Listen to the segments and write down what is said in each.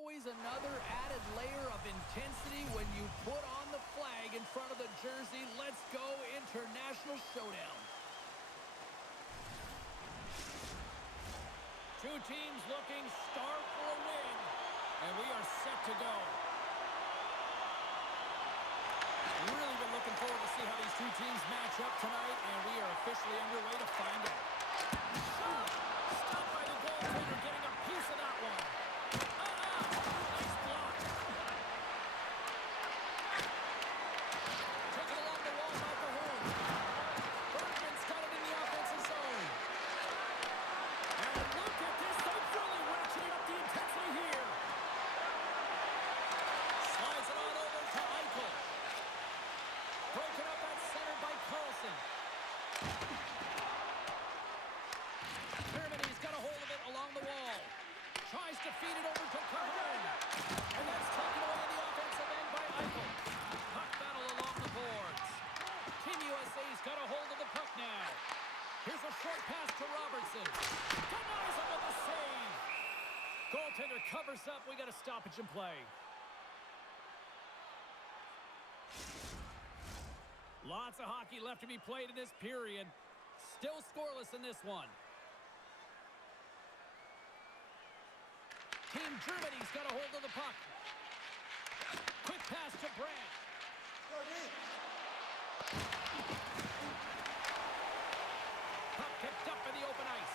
always another added layer of intensity when you put on the flag in front of the jersey. Let's go International Showdown. Two teams looking starved for a win, and we are set to go. Really been looking forward to see how these two teams match up tonight, and we are officially underway to find out. Shot! Stopped by the goaltender, getting a piece of that one. Nice block. Taken along the wall by Cahoon. Bergman's got it in the offensive zone. And look at this. They've really ratcheted up the intensity here. Slides it on over to Eichel. Broken up at center by Carlson. Germany's got a hold of it along the wall. Tries to feed it over to Cahoon. And that's taken away in the offensive end by Eichel. Puck battle along the boards. Team USA's got a hold of the puck now. Here's a short pass to Robertson. Denies him with the save. Goaltender covers up. We got a stoppage in play. Lots of hockey left to be played in this period. Still scoreless in this one. Team Germany's got a hold of the puck. Quick pass to Brandt. Puck picked up in the open ice.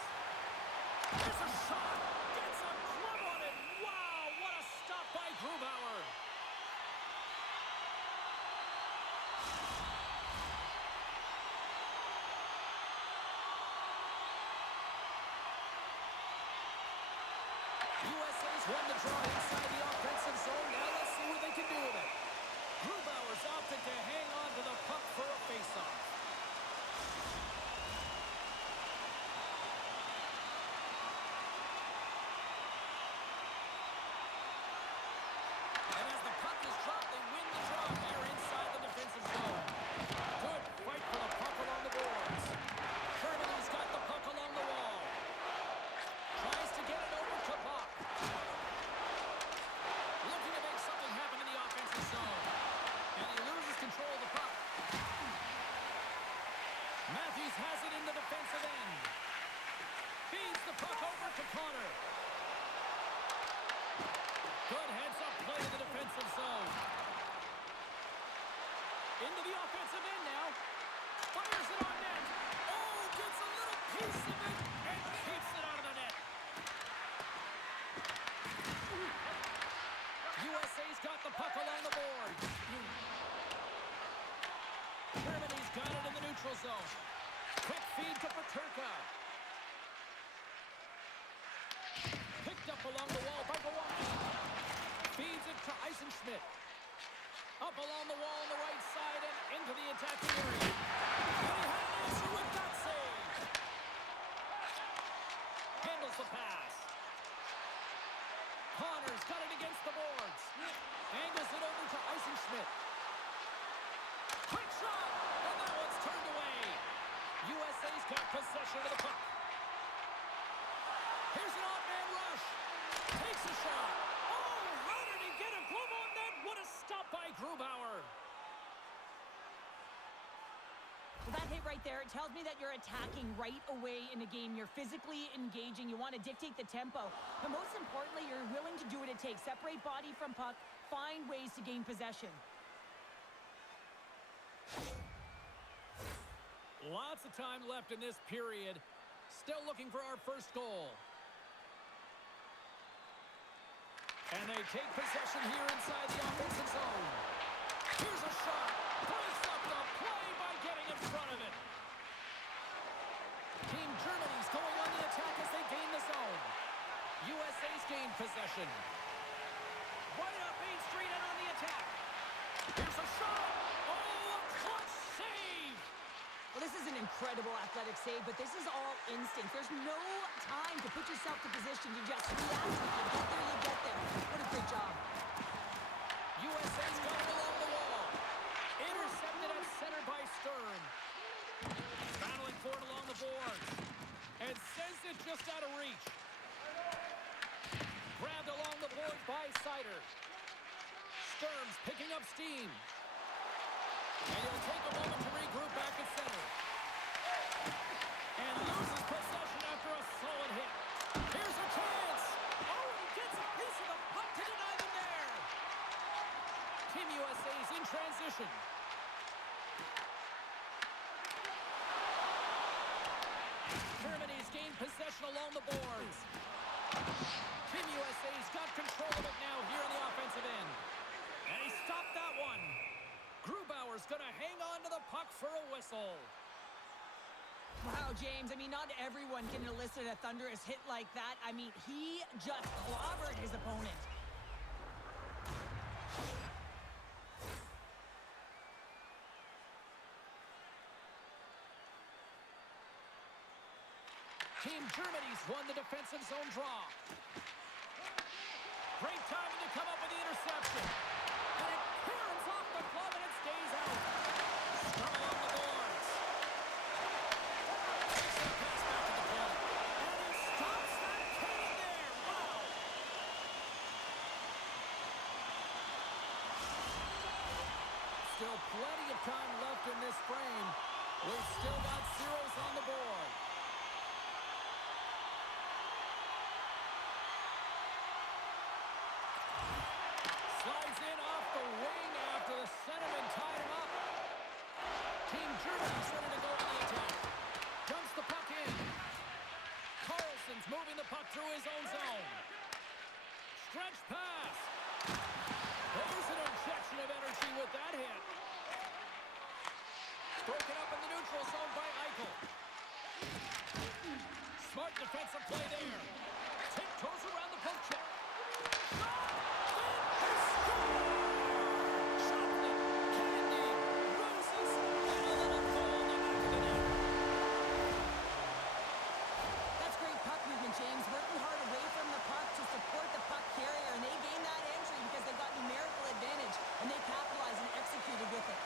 There's a shot. Gets a glove on it. Wow, what a stop by Grubauer. USA's won the draw inside the offensive zone. Now let's see what they can do with it. Grubauer's opted to hang on to the puck for a faceoff. And as the puck is dropped, they win the draw here inside the defensive zone. Good fight for the puck along the boards. Germany's got the puck along the wall. Tries to get it over to Puck. Looking to make something happen in the offensive zone. And he loses control of the puck. Matthews has it in the defensive end. Feeds the puck over to Connor. Good heads-up play in the defensive zone. Into the offensive end now. Fires it on net. Oh, gets a little piece of it and keeps it out of the net. USA's got the puck along the board. Germany's got it in the neutral zone. Quick feed to Paterka. Picked up along the wall by Milwaukee. Feeds it to Eisenschmidt. Up along the wall on the right side and into the attacking area. And he had an answer with that save. Handles the pass. Connor's got it against the boards. Angles it over to Eisenschmidt. Quick shot! And that one's turned away. USA's got possession of the puck. Here's an odd-man rush. Takes a shot. Oh, how did he get a glove on that? What a stop by Grubauer. Well, that hit right there, it tells me that you're attacking right away in the game. You're physically engaging. You want to dictate the tempo. But most importantly, you're willing to do what it takes. Separate body from puck. Find ways to gain possession. Lots of time left in this period. Still looking for our first goal. And they take possession here inside the offensive zone. Here's a shot. Breaks up the play by getting in front of it. Team Germany's going on the attack as they gain the zone. USA's gained possession. Right up Main Street and on the attack. Here's a shot. Oh, a clutch save. Well, this is an incredible athletic save, but this is all instinct. There's no time to put yourself to position. You just react. If you get there, you get there. What a great job. USA's got it along the wall. Intercepted at center by Stern. Battling for it along the boards. And sends it just out of reach. Grabbed along the boards by hitter. Sturm's picking up steam. And he'll take a moment to regroup back at center. And loses possession after a solid hit. Here's a chance. Oh, and he gets a piece of the puck to deny them there. Team USA is in transition. Germany's gained possession along the boards. Team USA's got control of it now here on the offensive end. And he stopped that one. Grubauer's going to hang on to the puck for a whistle. Wow, James, I mean, not everyone can elicit a thunderous hit like that. I mean, he just clobbered his opponent. Team Germany's won the defensive zone draw. Great timing to come up with the interception. And it clears off the glove and it stays out. Scrum along the boards. Takes that pass back to the goal. And he stops that cannon there. Wow. Still plenty of time left in this frame. We've still got zeros on the board. Slides in off the wing after the centerman tied him up. Team Germany's ready to go on the attack. Dumps the puck in. Carlson's moving the puck through his own zone. Stretch pass. There's an injection of energy with that hit. Broken up in the neutral zone by Eichel. Smart defensive play there. Tiptoes around the poke check. James working hard away from the puck to support the puck carrier, and they gained that entry because they got numerical advantage, and they capitalized and executed with it.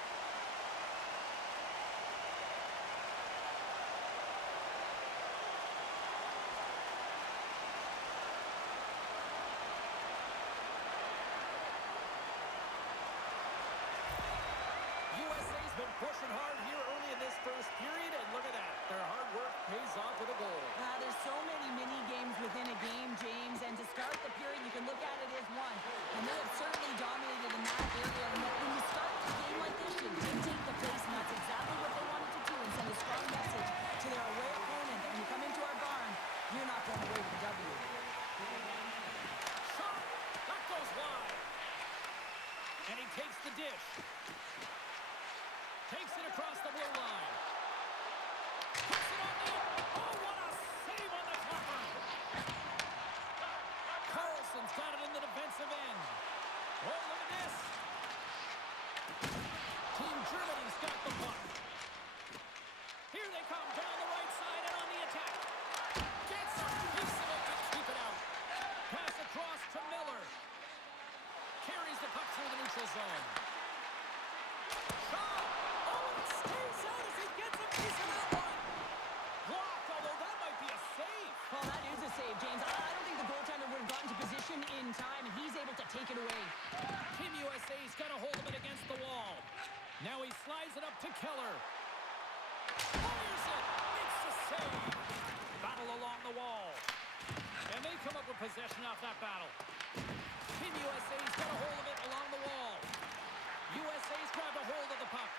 USA's been pushing hard here early in this first period, and look at that. Their hard work pays off with a goal. There's so many mini-games within a game, James, and to start the period, you can look at it as one. And they have certainly dominated in that area. And when you start a game like this, you dictate the pace, and that's exactly what they wanted to do and send a strong message to their away opponent that when you come into our barn, you're not going away with a W. Shot! That goes wide. And he takes the dish. Takes it across the blue line. Puts it on net. Oh, what a save on the flipper. Carlson's got it in the defensive end. Oh, look at this. Team Germany's got the puck. Here they come down the right side and on the attack. Gets a piece of it to keep it out. Pass across to Miller. Carries the puck through the neutral zone. Shot! Stays out as he gets a piece of that one. Blocked, although that might be a save. Well, that is a save, James. I don't think the goaltender would have gotten to position in time, and he's able to take it away. Team USA's got a hold of it against the wall. Now he slides it up to Keller. Fires it. Makes the save. Battle along the wall. And they come up with possession off that battle. Team USA's got a hold of it along the wall. USA's grabbed a hold of the puck.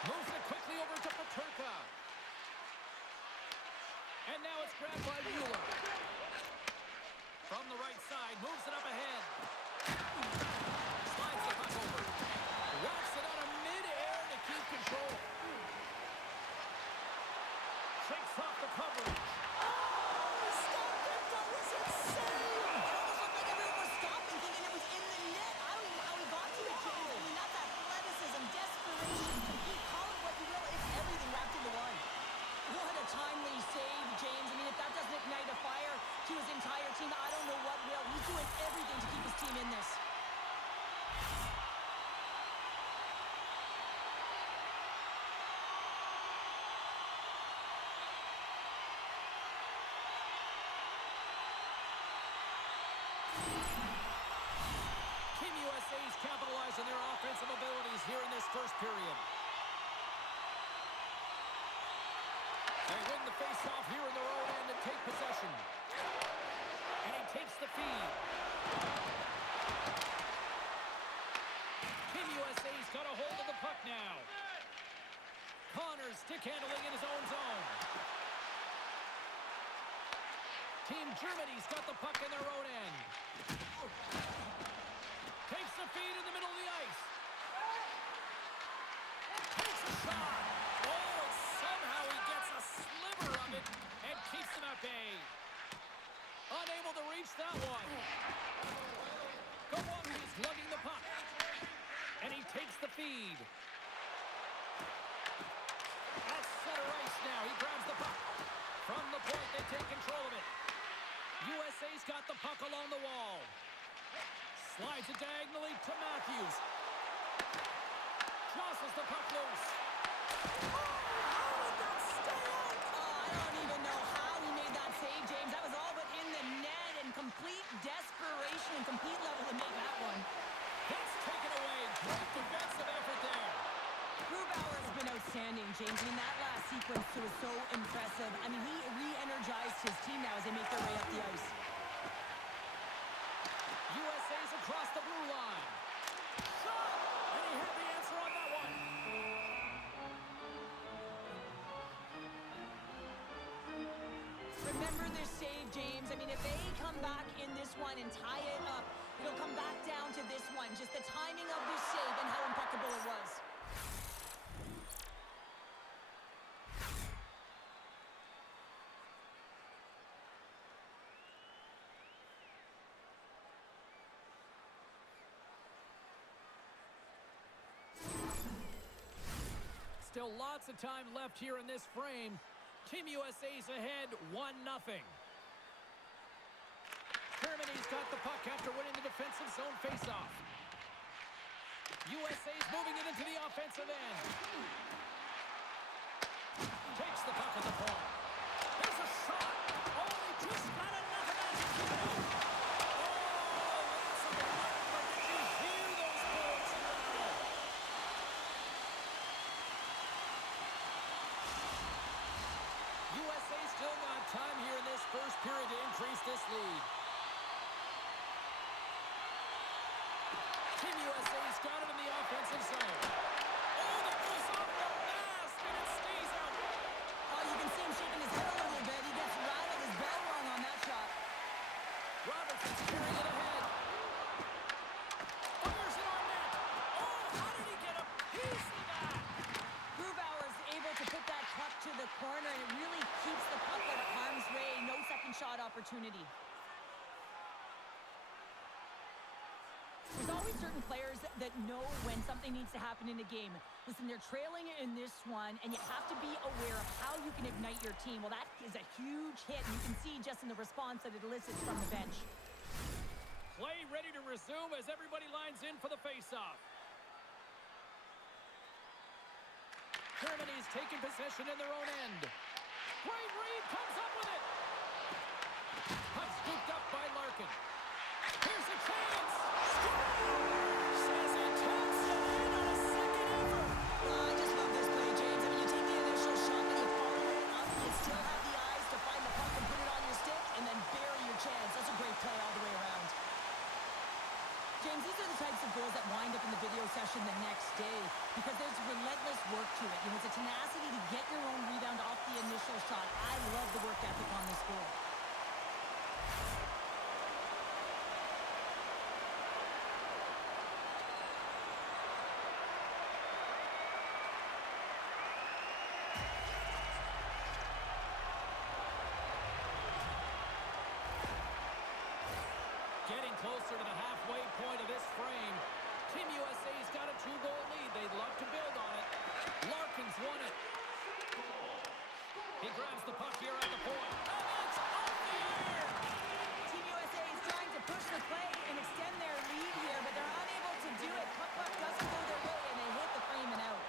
Moves it quickly over to Paterka. And now it's grabbed by Mueller. From the right side, moves it up ahead. Slides the puck over. Wraps it out of mid-air to keep control. Shakes off the coverage. Oh, he stopped it! That was insane! It almost looked like everyone was stopping, thinking it was in the net. I don't even know how he got to it, James. I mean, that's athleticism, desperation. Call it what you will, it's everything wrapped into one. What a timely save, James. I mean, if that doesn't ignite a fire to his entire team, I don't know what will. He's doing everything to keep his team in this. USA's capitalized on their offensive abilities here in this first period. They win the face-off here in their own end and take possession. And he takes the feed. Team USA's got a hold of the puck now. Connors stick handling in his own zone. Team Germany's got the puck in their own end. Takes the feed in the middle of the ice. Takes a shot. Oh, somehow he gets a sliver of it and keeps them at bay. Unable to reach that one. Gawonki's lugging the puck. And he takes the feed. At center ice now. He grabs the puck. From the point, they take control of it. USA's got the puck along the wall. Slides it diagonally to Matthews. Jostles the puck loose. Oh, how did that stay out? Oh, I don't even know how he made that save, James. That was all but in the net and complete desperation and complete level to make that one. That's taken away. Great defensive effort there. Grubauer has been outstanding, James. I mean, that last sequence was so impressive. I mean, he re-energized his team now as they make their way up the ice. USA's across the blue line. Shot! And he had the answer on that one. Remember their save, James. I mean, if they come back in this one and tie it up, it'll come back down to this one. Just the timing of this save and how impeccable it was. Still lots of time left here in this frame. Team USA's ahead 1-0. Germany's got the puck after winning the defensive zone faceoff. USA's moving it into the offensive end. Takes the puck at the point. There's a shot. Oh, he just got enough of that to keep it out. Oh, that's a run, but did you hear those boards rattle? USA still got time here in this first period to increase this lead. Team USA's got it in the offensive zone. Oh, that goes off the mask, and it stays out. Oh, you can see him shaking his head a little bit. He gets rattled, his bell rung on that shot. Robertson's carrying it ahead. Fires it on net. Oh, how did he get a piece of that? Grubauer's able to put that puck to the corner, and it really keeps the puck out of harm's way. No second shot opportunity. There's always certain players that know when something needs to happen in a game. Listen, they're trailing in this one, and you have to be aware of how you can ignite your team. Well, that is a huge hit, and you can see just in the response that it elicits from the bench. Play ready to resume as everybody lines in for the faceoff. Germany's taking possession in their own end. Great read, comes up with it. Puck scooped up by Larkin. Here's a chance. Says it taps it in on a second effort. I just love this play, James. I mean, you take the initial shot and you follow it up. You still have the eyes to find the puck and put it on your stick and then bury your chance. That's a great play all the way around. James, these are the types of goals that wind up in the video session the next day because there's relentless work to it. You know, it's a tenacity to get your own rebound off the initial shot. I love the work ethic on this goal. Getting closer to the halfway point of this frame. Team USA's got a 2-goal lead. They'd love to build on it. Larkin's won it. He grabs the puck here at the point. And it's off the air! Team USA is trying to push the play and extend their lead here, but they're unable to do it. Puck doesn't go their way, and they hit the frame and out.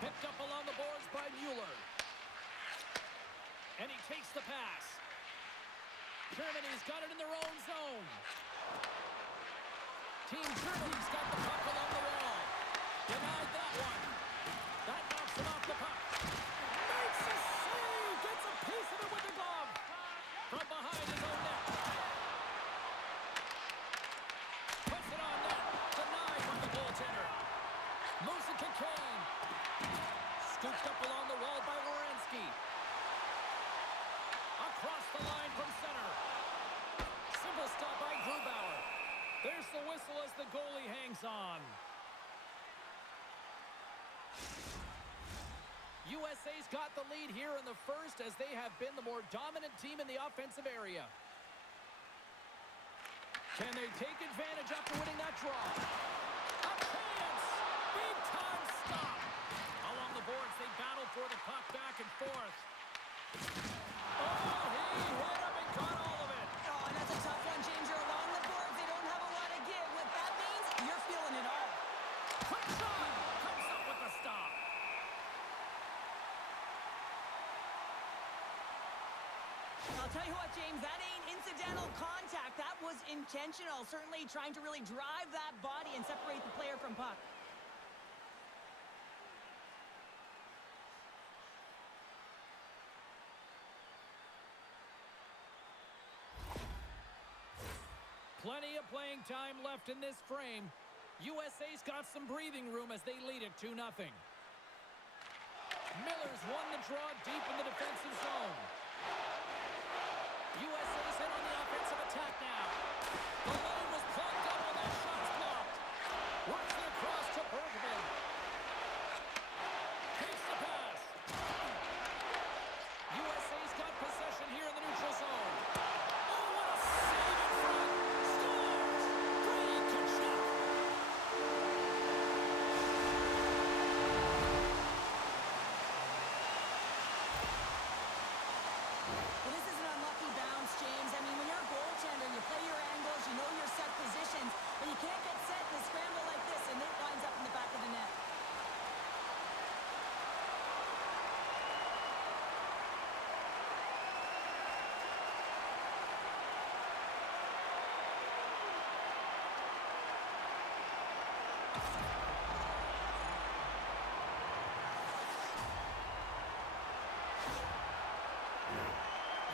Picked up along the boards by Mueller. And he takes the pass. Germany's got it in their own zone. Team Germany's got the puck along the wall. Denied that one. That knocks him off the puck. Makes a save! Gets a piece of it with the glove. From behind his own net. Puts it on net. Denied from the goaltender. Moves it to Kane. Scooped up along the wall by Werenski. Across the line from center. Simple stop by Grubauer. There's the whistle as the goalie hangs on. USA's got the lead here in the first as they have been the more dominant team in the offensive area. Can they take advantage after winning that draw? A chance! Big time stop! Along the boards, they battle for the puck back and forth. Oh, he hit him and got all of it. Oh, and that's a tough one, James. You're along the boards. They don't have a lot of give. What that means, you're feeling it all. Quick shot! Comes up with the stop. I'll tell you what, James, that ain't incidental contact. That was intentional. Certainly trying to really drive that body and separate the player from puck. Plenty of playing time left in this frame. USA's got some breathing room as they lead it 2-0. Miller's won the draw deep in the defensive zone. USA's in on the offensive attack now. The line was plugged up and that shot's blocked. Works it across to Bergman. Takes the pass. USA's got possession here in the neutral zone. Oh, what a save in front. Scores! Brady Tkachuk. Well, this is an unlucky bounce, James. I mean, when you're a goaltender, you play your angles, you know your set positions, but you can't get set in a scramble like this, and it winds up in the back of the net.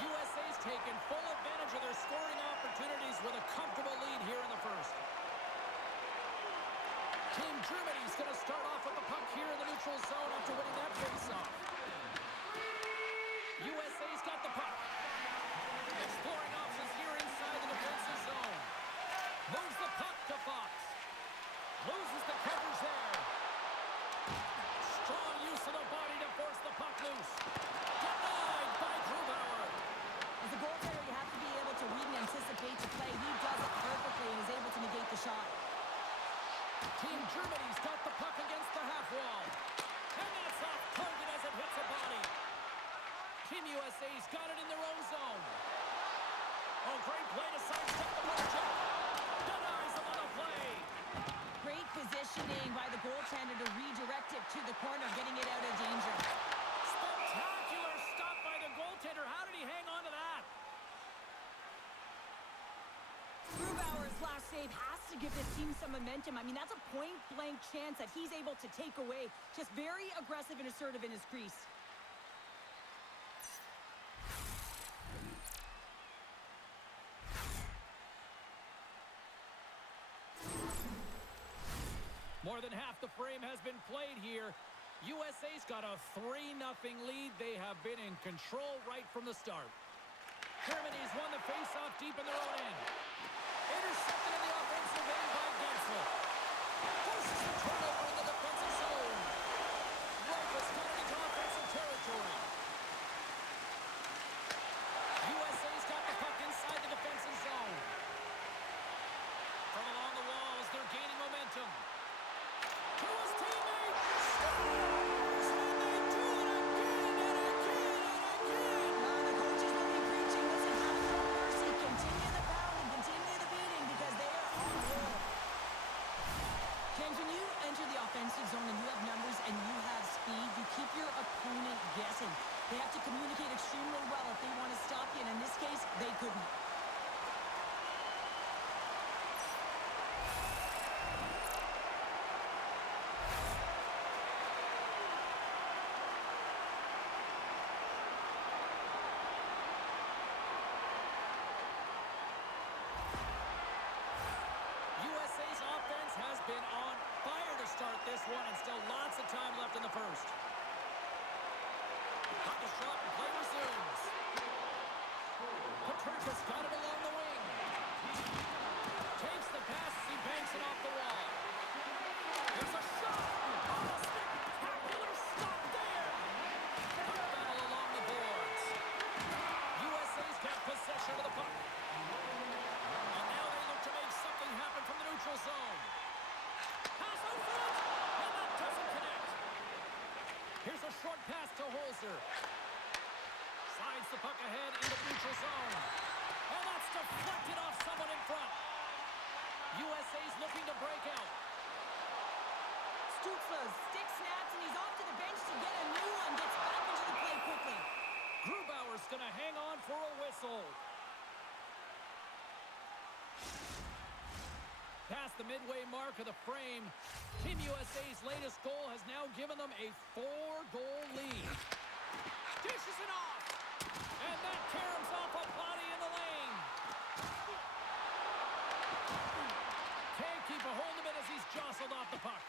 USA's taken full advantage of their scoring opportunities with a comfortable lead here in the first. Team Germany's going to start off with the puck here in the neutral zone after winning that faceoff. USA's got the puck. Exploring options here inside the defensive zone. Moves the puck to Fox. Loses the coverage there. Strong use of the body to force the puck loose. Denied by Grubauer. As a goaltender, you have to be able to read and anticipate the play. He does it perfectly and is able to negate the shot. Team Germany's got the puck against the half wall. And that's off target as it hits a body. Team USA's got it in their own zone. Oh, great play to sidestep the check. Denies him on the play. Great positioning by the goaltender to redirect it to the corner, getting it out of danger. Spectacular stop by the goaltender. How did he hang on to that? Grubauer's last save has to give this team some momentum. I mean, that's a point-blank chance that he's able to take away. Just very aggressive and assertive in his crease. More than half the frame has been played here. USA's got a 3-0 lead. They have been in control right from the start. Germany's won the faceoff deep in their own end. Intercepted in the offensive end by Gensel. Forces the turnover in the defensive zone. Rifles got it into offensive territory. USA's got the puck inside the defensive zone. From along the walls, they're gaining momentum. To his teammate. Scores! And they do it again and again and again. The coaches will be preaching. Listen, have no mercy. Continue the pounding, continue the beating because they are on the roll. James, when you enter the offensive zone and you have numbers and you have speed, you keep your opponent guessing. They have to communicate extremely well if they want to stop you, and in this case, they couldn't. this one, and still lots of time left in the first. Got the shot, and play resumes. Paterka's got it along the wing. Takes the pass as he banks it off the wall. There's a shot. Oh, a spectacular stop there. Puck battle along the boards. USA's got possession of the puck. And now they look to make something happen from the neutral zone. Pass out front, and that doesn't connect. Here's a short pass to Holzer. Slides the puck ahead into the neutral zone. And that's deflected off someone in front. USA's looking to break out. Stützle's stick snaps, and he's off to the bench to get a new one. Gets back into the play quickly. Grubauer's going to hang on for a whistle. Past the midway mark of the frame, Team USA's latest goal has now given them a 4-goal lead. Dishes it off, and that caroms off a body in the lane. Can't keep a hold of it as he's jostled off the puck.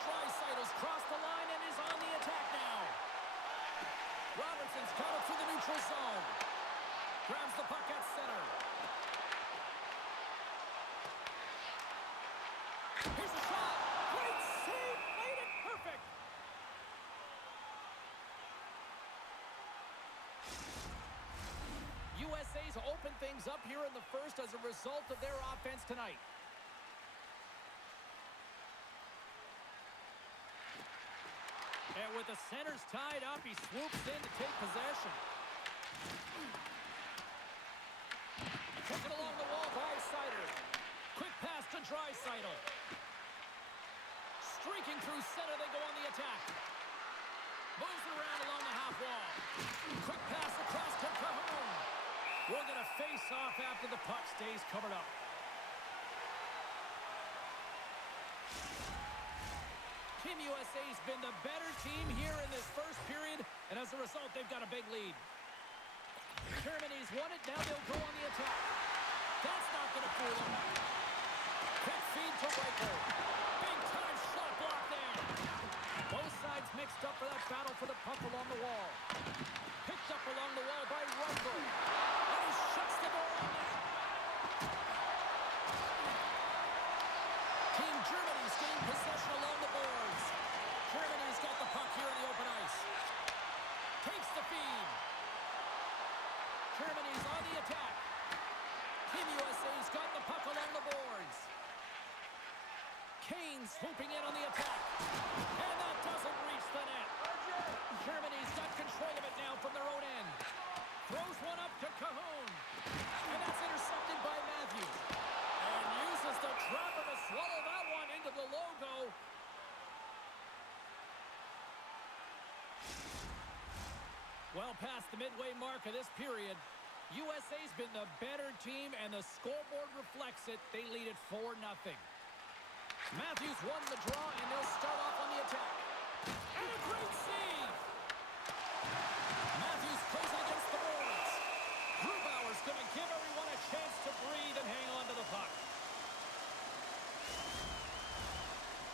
Draisaitl's crossed the line and is on the attack now. Robertson's got it through the neutral zone. Grabs the puck at center. Here's a shot. Great save. Made it perfect. USA's opened things up here in the first as a result of their offense tonight. And with the centers tied up, he swoops in to take possession. Took it along the wall by Seider. Quick pass to Draisaitl. Streaking through center, they go on the attack. Moves it around along the half wall. Quick pass across to Cahoon. We're going to face off after the puck stays covered up. Team USA's been the better team here in this first period, and as a result, they've got a big lead. Germany's won it, now they'll go on the attack. That's not going to fool them. Quick feed to Reichel. Big-time shot block there. Both sides mixed up for that battle for the puck along the wall. Picked up along the wall by Reichel. And he shuts the door on that. Team Germany's gained possession along the boards. Germany's got the puck here in the open ice. Takes the feed. Germany's on the attack. Team USA's got the puck along the boards. Kane swooping in on the attack. And that doesn't reach the net. Germany's got control of it now from their own end. Throws one up to Cahoon. And that's intercepted by Matthews. And uses the trapper to swallow that one into the logo. Well past the midway mark of this period, USA's been the better team, and the scoreboard reflects it. They lead it 4-0. Matthews won the draw, and they'll start off on the attack. And a great save! Matthews plays it against the boards. Grubauer's going to give everyone a chance to breathe and hang on to the puck.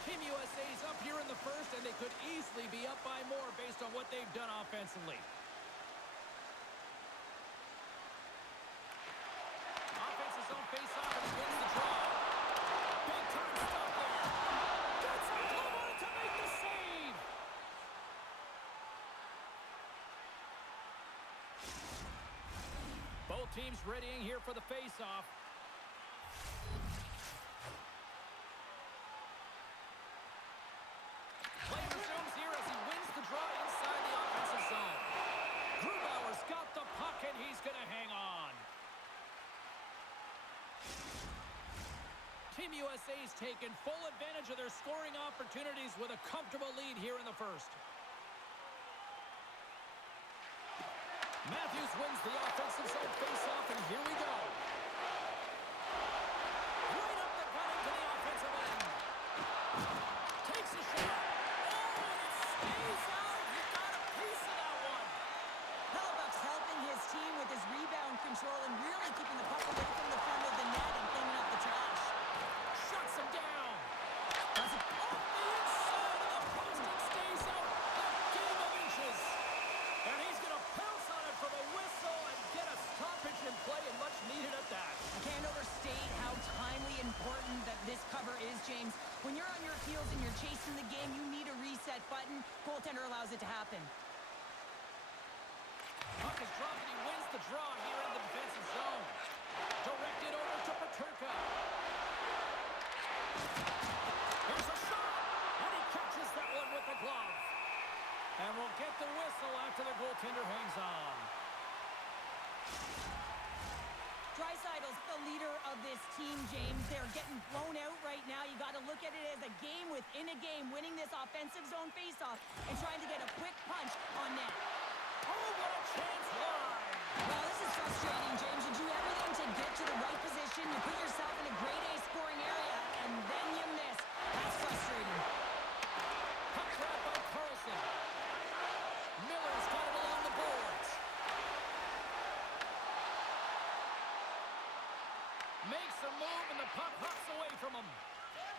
Team USA's up here in the first, and they could easily be up by more based on what they've done offensively. Offense's own face-off, and he wins the draw. Big-time stop there. Gets a glove on it to make the save. Both teams readying here for the face-off. Play resumes here as he wins the draw inside the offensive zone. Grubauer's got the puck, and he's going to hang on. Team USA's taken full advantage of their scoring opportunities with a comfortable lead here in the first. Matthews wins the offensive zone face-off, and here we go. Right up the gut into the offensive end. Takes a shot. Oh, and it stays out. He got a piece of that one. Hellebuck's helping his team with his rebound control and really keeping the puck away from the front of the net and cleaning up the trash. Shuts him down. Does it chasing the game, you need a reset button. Goaltender allows it to happen. Puck is dropped and he wins the draw here in the defensive zone. Directed over to Paterka. Here's a shot, and he catches that one with the glove. And we'll get the whistle after the goaltender hangs on. Dreisaitl's the leader of this team, James. They're getting blown out right now. You got to look at it as a game within a game, winning this offensive zone faceoff and trying to get a quick punch on net. Oh, what a chance live! Well, this is frustrating, James. You do everything to get to the right position. You put yourself in a grade A scoring area, and then you miss. That's frustrating. Puck grab by Carlson. Miller's got it along the boards. Makes a move, and the puck hops away from him.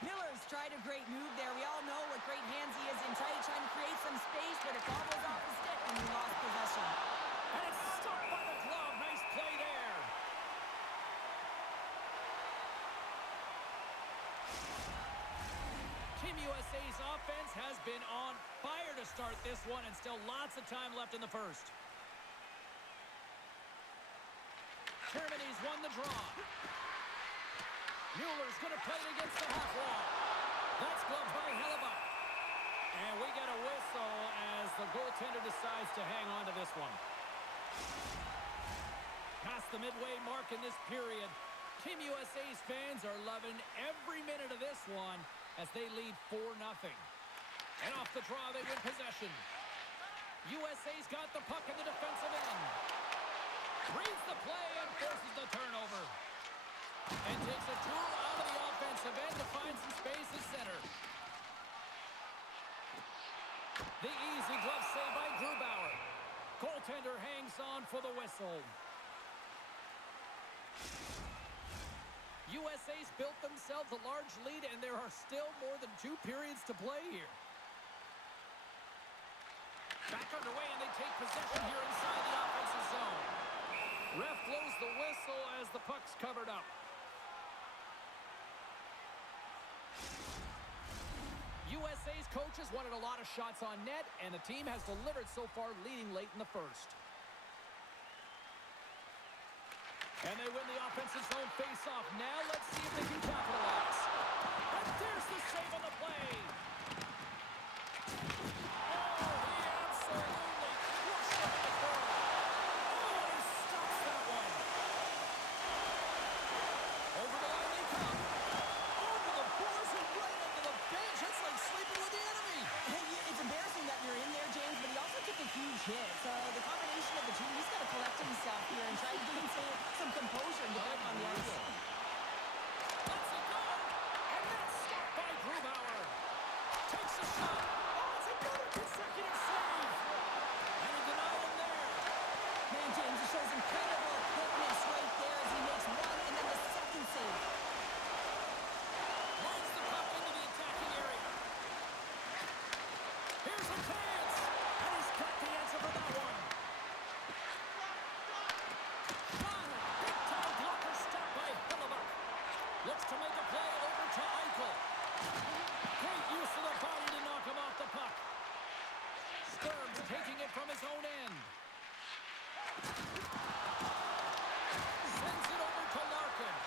Miller's tried a great move there. We all know what great hands he is in tight, trying to create some space, but it bobbles off the stick, and he lost possession. And it's stopped by the glove. Nice play there. Team USA's offense has been on fire to start this one, and still lots of time left in the first. Germany's won the draw. Mueller's going to play it against the half wall. That's gloved by Hellebuck. And we get a whistle as the goaltender decides to hang on to this one. Past the midway mark in this period, Team USA's fans are loving every minute of this one as they lead 4-0. And off the draw, they win possession. USA's got the puck in the defensive end. Reads the play and forces the turnover. And takes a tour out of the offensive end to find some space at center. The easy glove save by Grubauer. Goaltender hangs on for the whistle. USA's built themselves a large lead, and there are still more than 2 periods to play here. Back underway, and they take possession here inside the offensive zone. Ref blows the whistle as the puck's covered up. USA's coaches wanted a lot of shots on net, and the team has delivered so far, leading late in the first. And they win the offensive zone face-off. Now let's see if they can capitalize. And there's the save on the play. Oh, he absolutely crushed it in the corner. Oh, he stops that one. Over the line they come. Over the boards and right under the bench. It's like sleeping with the enemy. Hey, it's embarrassing that you're in there, James, but he also took a huge hit. So the combination of the two, he's got to collect himself here and try to give himself some composure and get back on the ice. Let's it go. And that's stopped by Grubauer. Takes a shot. Oh, it's another consecutive save. And he denied him there. Man, James, he shows incredible quickness right there as he makes one and then the second save. Moves the puck into the attacking area. Here's a chance. And he's got the answer for that one. Big-time blocker stop by Hellebuck. Looks to make a play over to Eichel. Great use of the body to knock him off the puck. Sturms taking it from his own end. Sends it over to Larkin.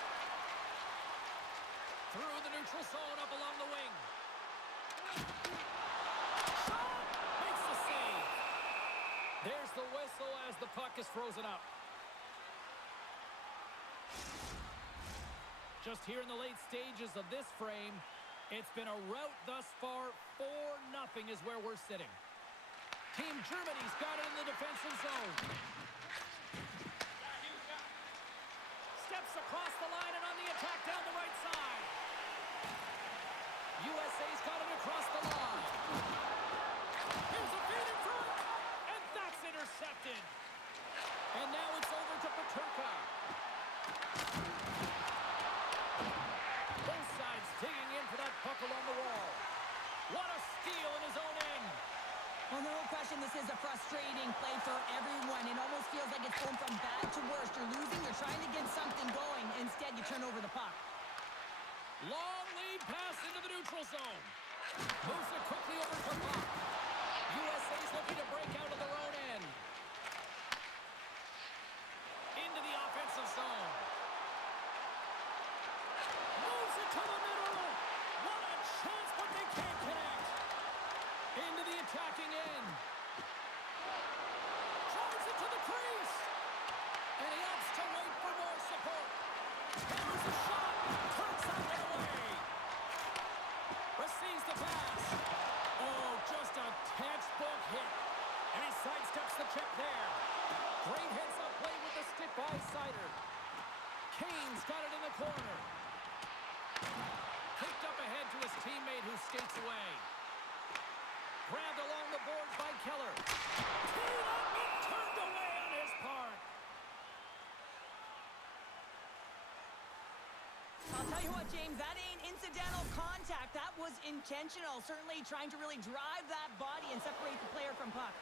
Through the neutral zone up along the wing. Shot! Makes the save. There's the whistle as the puck is frozen up. Just here in the late stages of this frame, it's been a rout thus far. 4-0 is where we're sitting. Team Germany's got it in the defensive zone. Steps across the line and on the attack down the right side. USA's got it across the line. Here's a feed in front, and that's intercepted. And now it's over to Paterka. Both sides digging in for that puck along the wall. What a steal in his own end. Well, no question, this is a frustrating play for everyone. It almost feels like it's going from bad to worse. You're losing, you're trying to get something going. Instead, you turn over the puck. Long lead pass into the neutral zone. Moves it quickly over to Puck. USA's looking to break out of their own end. Into the offensive zone. Moves it to the middle. What a chance, but they can't connect. Into the attacking end. Drives it to the crease. And he opts to wait for more support. There's a shot. Turns out and away. Receives the pass. Oh, just a textbook hit. And he sidesteps the check there. Great heads-up play with the stick by Sider. Kane's got it in the corner. Picked up ahead to his teammate who skates away. Grabbed along the boards by Keller. Teed up and turned away on his part. I'll tell you what, James, that ain't incidental contact. That was intentional. Certainly trying to really drive that body and separate the player from puck.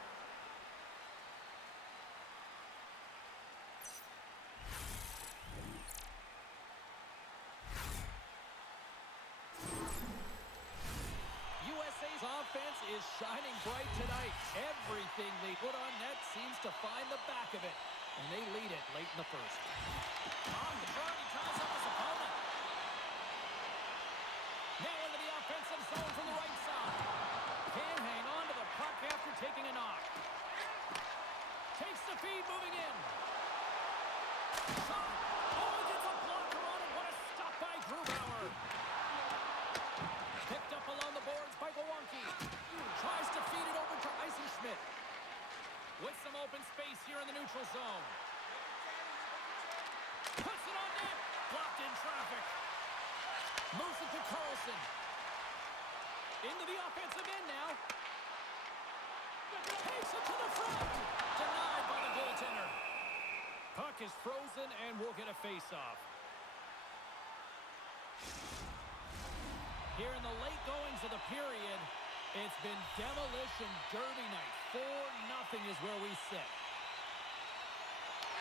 USA's offense is shining bright tonight. Everything they put on net seems to find the back of it. And they lead it late in the first. Off the front, he ties up his opponent. Now into the offensive zone from the right side. Can't hang on to the puck after taking a knock. Takes the feed, moving in. Shot. Oh, he gets a blocker on it. What a stop by Grubauer. Picked up along the boards by Gawanke. Tries to feed it over to Eisenschmidt. With some open space here in the neutral zone. Puts it on net. Blocked in traffic. Moves it to Carlson. Into the offensive end now. Takes it to the front. Denied by the goaltender. Puck is frozen and we'll get a face-off. Here in the late goings of the period, it's been demolition derby night. 4-0 is where we sit.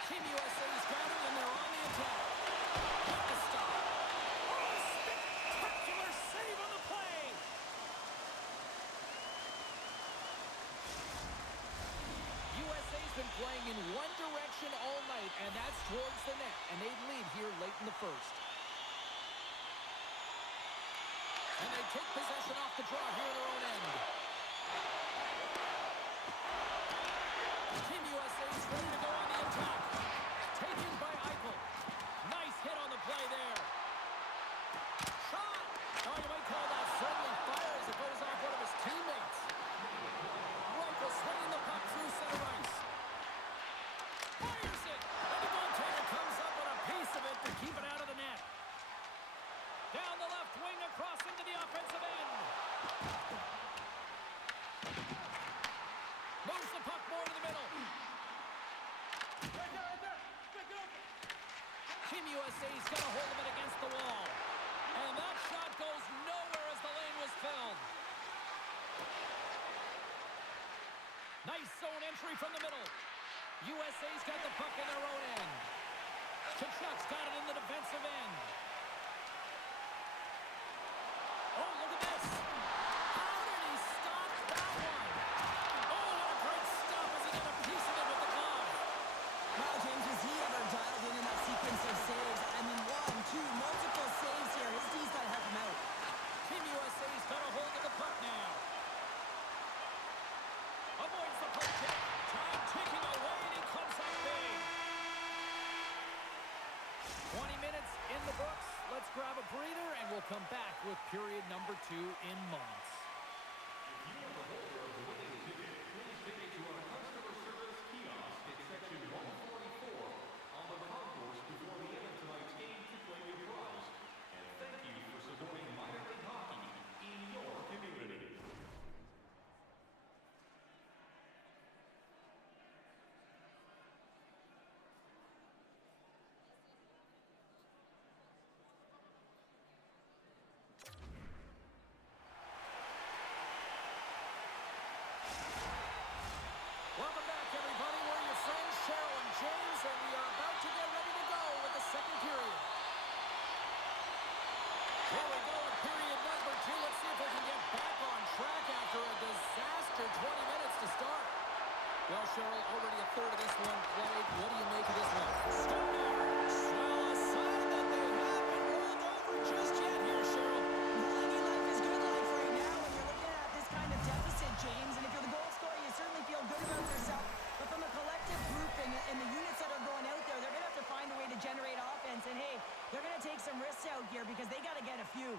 Team USA's got it, and they're on the attack. Got the stop. Oh, spectacular save on the play. USA's been playing in one direction all night, and that's towards the net. And they lead here late in the first. And they take possession off the draw here in their own end. Team USA is ready to go on the attack. Taken by Eichel. Nice hit on the play there. Shot! Oh, you might call that friendly fire as it goes off one of his teammates. Reichel swinging the puck through center ice. Fires it! And the goaltender comes up with a piece of it to keep it out of the net. Down the left wing across into the offensive end. Moves the puck more to the middle. Team USA's got a hold of it against the wall. And that shot goes nowhere as the lane was filled. Nice zone entry from the middle. USA's got the puck in their own end. Tkachuk's got it in the defensive end. Oh, look at this. How did he stop that one? Oh, what a great stop as he got a piece of it with the glove. Wow, James, has he ever dialed in that sequence of saves? I mean, 1, 2, multiple saves here. His D's got to help him out. Team USA's got a hold of the puck now. Avoids the puck check. Time ticking away, and he comes up big. 20 minutes in the books. Let's grab a breather, and we'll come back with period number 2 in moments. If you are the holder of the winning ticket, please take it to our customer service kiosk at section 144 on the concourse before the end of tonight's game to claim your prize. And thank you for supporting minor league hockey in your community. Welcome back, everybody. We're your friends, Cheryl and James, and we are about to get ready to go with the second period. Here we go with period number 2. Let's see if we can get back 20 minutes to start. Well, Cheryl, already a third of this one played. What do you make of this one? Well, a sign that they haven't rolled over just yet here, Cheryl. Well, any life is good life right now when you're looking at this kind of deficit, James. And if you're the goal scorer, you certainly feel good about yourself. But from a collective group and the units that are going out there, they're going to have to find a way to generate offense. And, hey, they're going to take some risks out here because they got to get a few.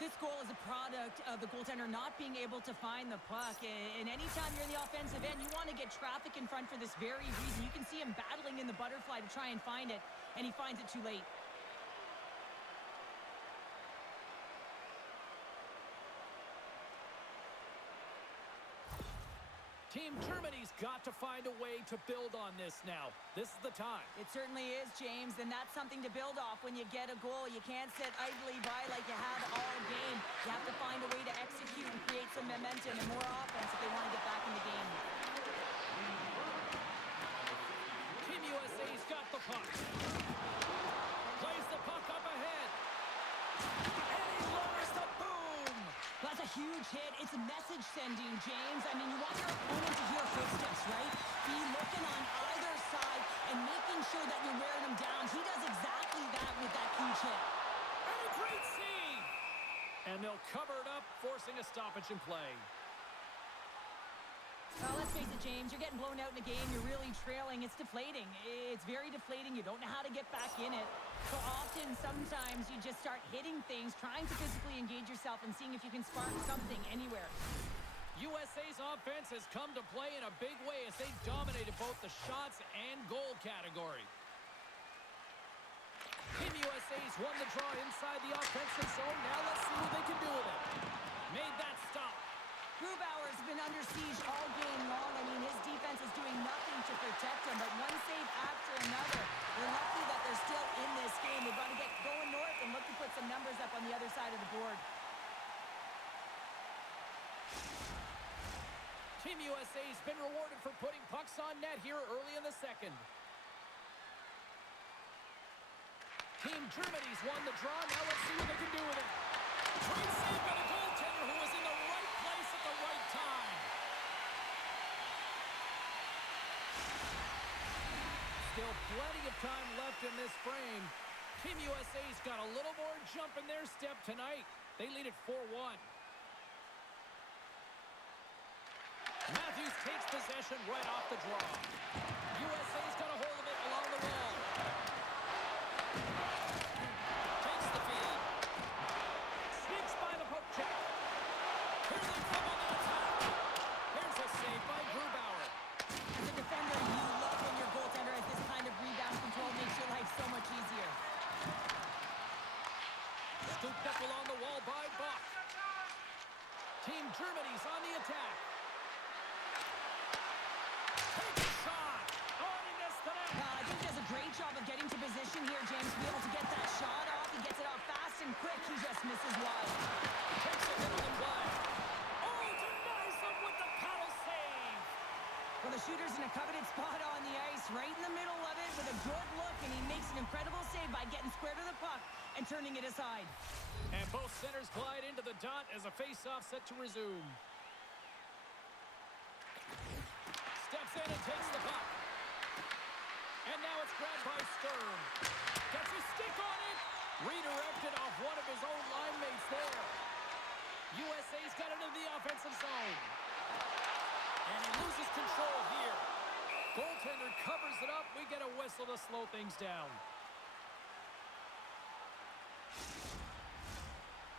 This goal is a product of the goaltender not being able to find the puck. And anytime you're in the offensive end, you want to get traffic in front for this very reason. You can see him battling in the butterfly to try and find it, and he finds it too late. Team Germany's got to find a way to build on this now. This is the time. It certainly is, James, and that's something to build off when you get a goal. You can't sit idly by like you have all game. You have to find a way to execute and create some momentum and more offense if they want to get back in the game. Team USA's got the puck. Plays the puck up ahead. And he lowers the boom. That's a huge hit. It's a message sending, James. I mean, you want your opponent to hear footsteps, right? Be looking on either side and making sure that you're wearing them down. He does exactly that with that huge hit. And a great save. And they'll cover it up, forcing a stoppage in play. Well, let's face it, James. You're getting blown out in a game. You're really trailing. It's deflating. It's very deflating. You don't know how to get back in it. So often, sometimes, you just start hitting things, trying to physically engage yourself and seeing if you can spark something anywhere. USA's offense has come to play in a big way as they dominated both the shots and goal category. Team USA's won the draw inside the offensive zone. Now let's see what they can do with it. Made that stop. Grubauer's been under siege all game long. I mean, his defense is doing nothing to protect him, but one save after another. They're lucky that they're still in this game. They've got to get going north and look to put some numbers up on the other side of the board. Team USA's been rewarded for putting pucks on net here early in the second. Team Germany's won the draw. Now let's see what they can do with it. Great save by the goaltender who was in the right place at the right time. Still plenty of time left in this frame. Team USA's got a little more jump in their step tonight. They lead it 4-1. Matthews takes possession right off the draw. USA's got a hold of it along the wall. Takes the feed. Sneaks by the poke check. Here they come on the attack. Here's a save by Grubauer. As a defender, you love when your goaltender has this kind of rebound control. Makes your life so much easier. Scooped up along the wall by Buck. Team Germany's on the attack. Takes a shot. Oh, he missed the net. I think he does a great job of getting to position here, James, to be able to get that shot off. He gets it off fast and quick. He just misses wide. Takes a hit on the play. Oh, denies him with the paddle save. Well, the shooter's in a coveted spot on the ice, right in the middle of it with a good look, and he makes an incredible save by getting square to the puck and turning it aside. And both centers glide into the dot as a face-off set to resume. Steps in and takes the puck. And now it's grabbed by Stern. Gets his stick on it. Redirected off one of his own line mates there. USA's got it into the offensive zone. And he loses control here. Goaltender covers it up. We get a whistle to slow things down.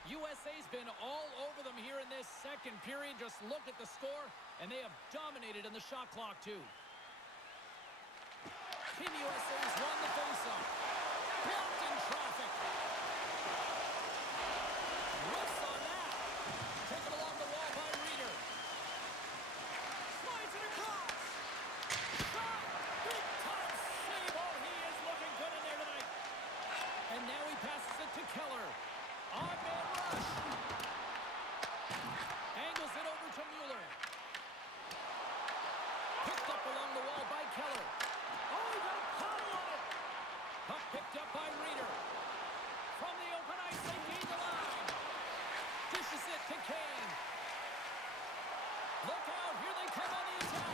USA's been all over them here in this second period. Just look at the score, and they have dominated in the shot clock, too. Team USA's won the faceoff. Blocked in traffic. Whiffs on that. Taken along the wall by Reeder. Slides it across. Shot. Big time save. Oh, he is looking good in there tonight. And now he passes it to Keller. On-man rush. Angles it over to Mueller. Picked up along the wall by Keller. Oh, he got a pile on it. Puck picked up by Reeder. From the open ice, they gain the line. Dishes it to Kane. Look out, here they come on the attack.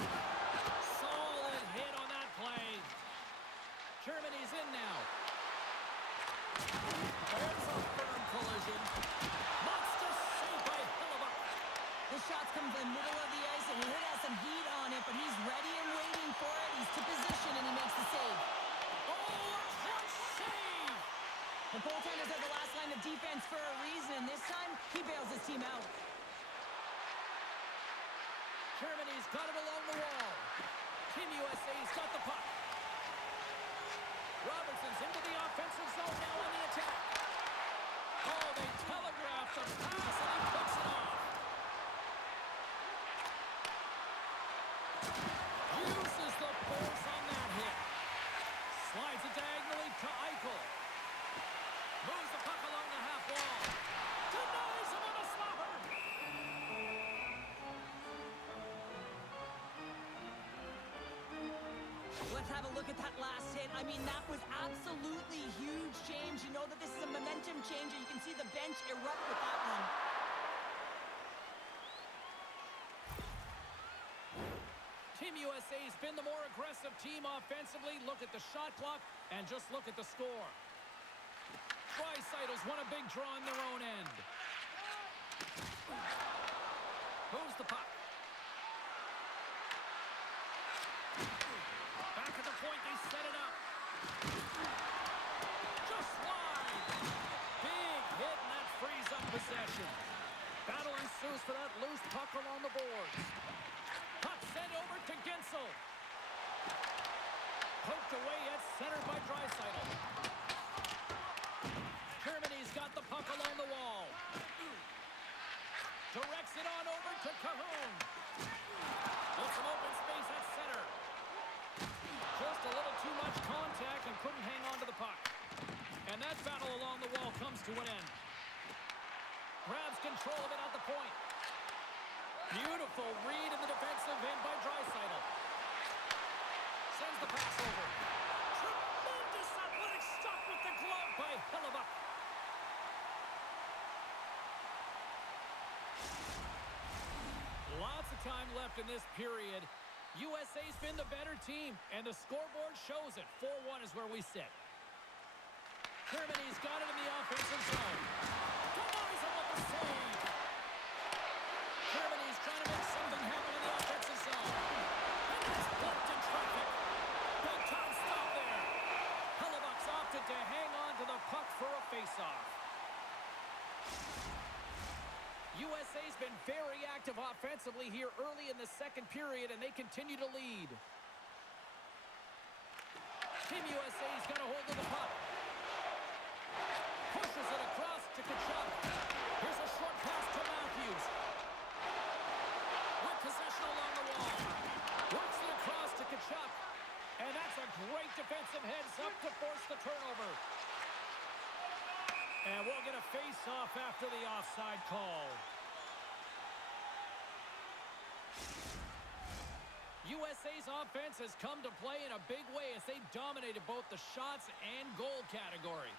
Solid hit on that play. Germany's in now. There's a firm collision. Monster save by Hellebuyck. The shots come from the middle of the ice, and he has some heat on it, but he's ready and waiting for it. He's to position, and he makes the save. Oh, a clutch save! The goaltenders are the last line of defense for a reason, and this time, he bails his team out. Germany's got it along the wall. Team USA's got the puck. Robertson's into the offensive zone now on the attack. Oh, they telegraphed the pass, and he puts it off. Uses the force on that hit. Slides it diagonally to Eichel. Moves the puck along the half wall. Denies him on a slapper. Let's have a look at that last hit. I mean, that was absolutely huge change. You know that this is a momentum change, and you can see the bench erupt with that one. Team USA's been the more aggressive team offensively. Look at the shot clock and just look at the score. Draisaitl's won a big draw in their own end. Moves the puck. Back at the point, they set it up. Just wide. Big hit, and that frees up possession. Battle ensues for that loose puck along the boards. Puck sent over to Gensel. Poked away at center by Draisaitl. Germany's got the puck along the wall. Directs it on over to Cahoon. With some open space at center. Just a little too much contact and couldn't hang on to the puck. And that battle along the wall comes to an end. Grabs control of it at the point. Beautiful read in the defensive end by Draisaitl. Sends the pass over. Tremendous athletic stop with the glove by Hellebuyck. Lots of time left in this period. USA's been the better team, and the scoreboard shows it. 4-1 is where we sit. Germany's got it in the offensive zone. Denies him with the save. Germany's trying to make something happen in the offensive zone. And it's blocked in traffic. Big time stop there. Hellebuyck's opted to hang on to the puck for a faceoff. USA's been very active offensively here early in the second period, and they continue to lead. Team USA's got a hold of the puck. Pushes it across to Tkachuk. Here's a short pass to Matthews. With possession along the wall. Works it across to Tkachuk. And that's a great defensive heads-up to force the turnover. And we'll get a face-off after the offside call. USA's offense has come to play in a big way as they dominated both the shots and goal category.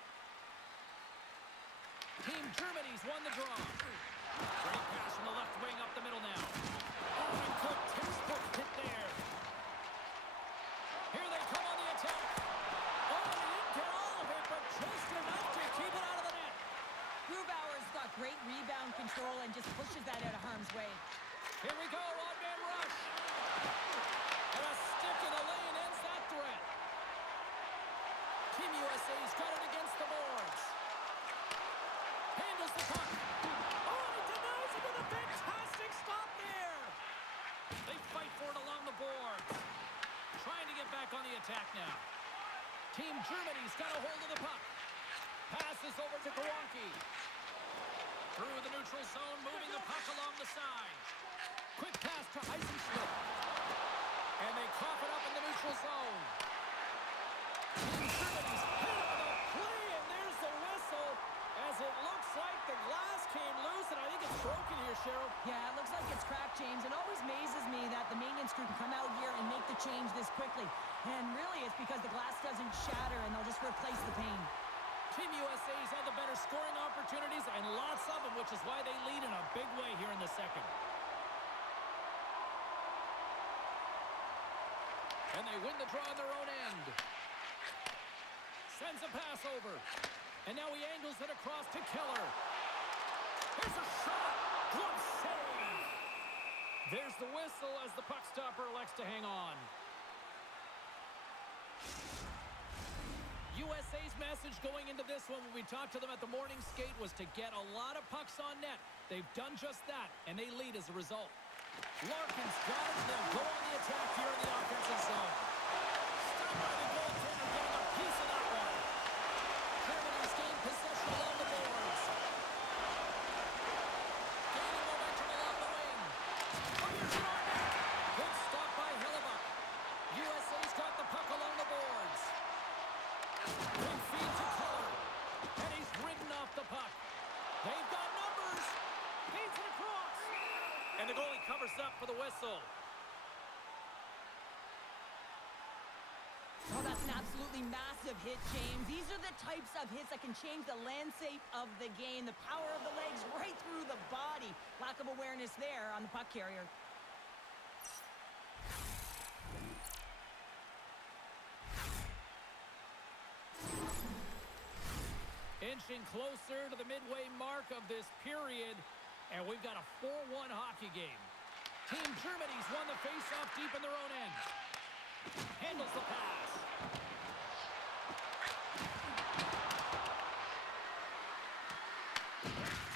Team Germany's won the draw. Great pass from the left wing up the middle now. Oh, and good textbook hit there. Here they come on the attack. Oh, he didn't get all of it, but just enough to keep it out of the net. Grubauer's got great rebound control and just pushes that out of harm's way. Here we go, odd-man rush. And a stick in the lane ends that threat. Team USA's got it against the boards. Handles the puck. Oh, he denies it with a fantastic stop there. They fight for it along the boards. Trying to get back on the attack now. Team Germany's got a hold of the puck. Passes over to Kowalski. Through the neutral zone, moving the puck along the side. Quick pass to Eisenschmidt. And they cough it up in the neutral zone. Team Germany's hit on the play, and there's the whistle. As it looks like the glass came loose, and I think it's broken here, Cheryl. Yeah, it looks like it's cracked, James. It always amazes me that the maintenance crew can come out here and make the change this quickly. And really, it's because the glass doesn't shatter, and they'll just replace the pane. Team USA's had the better scoring opportunities, and lots of them, which is why they lead in a big way here in the second. And they win the draw on their own end. Sends a pass over. And now he angles it across to Keller. Here's a shot. Glove save. There's the whistle as the puck stopper elects to hang on. USA's message going into this one when we talked to them at the morning skate was to get a lot of pucks on net. They've done just that, and they lead as a result. Larkin's got it, and they'll go on the attack here in the offensive zone. Stopped by the goaltender, getting a piece of that one. Germany's gained possession along the boards. Gaining momentum along the wing. Oh, here's an on net. Good stop by Hellebuck. USA's got the puck along the boards. Quick feed to Keller. And he's ridden off the puck. They've got numbers. Feeds it across. And the goalie covers up for the whistle. Oh, that's an absolutely massive hit, James. These are the types of hits that can change the landscape of the game. The power of the legs right through the body. Lack of awareness there on the puck carrier. Inching closer to the midway mark of this period, and we've got a 4-1 hockey game. Team Germany's won the face-off deep in their own end. Handles the pass.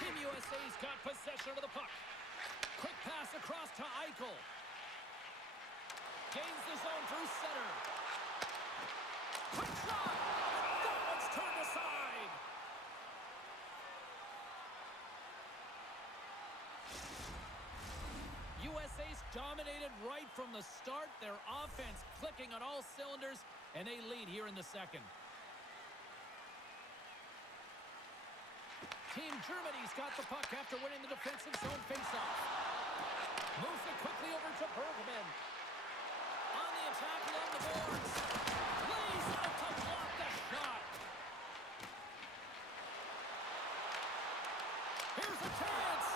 Team USA's got possession of the puck. Quick pass across to Eichel. Gains the zone through center. Quick shot! That one's turned aside. USA's dominated right from the start. Their offense clicking on all cylinders, and they lead here in the second. Team Germany's got the puck after winning the defensive zone faceoff. Moves it quickly over to Bergman. On the attack along the boards. Plays out to block the shot. Here's a chance.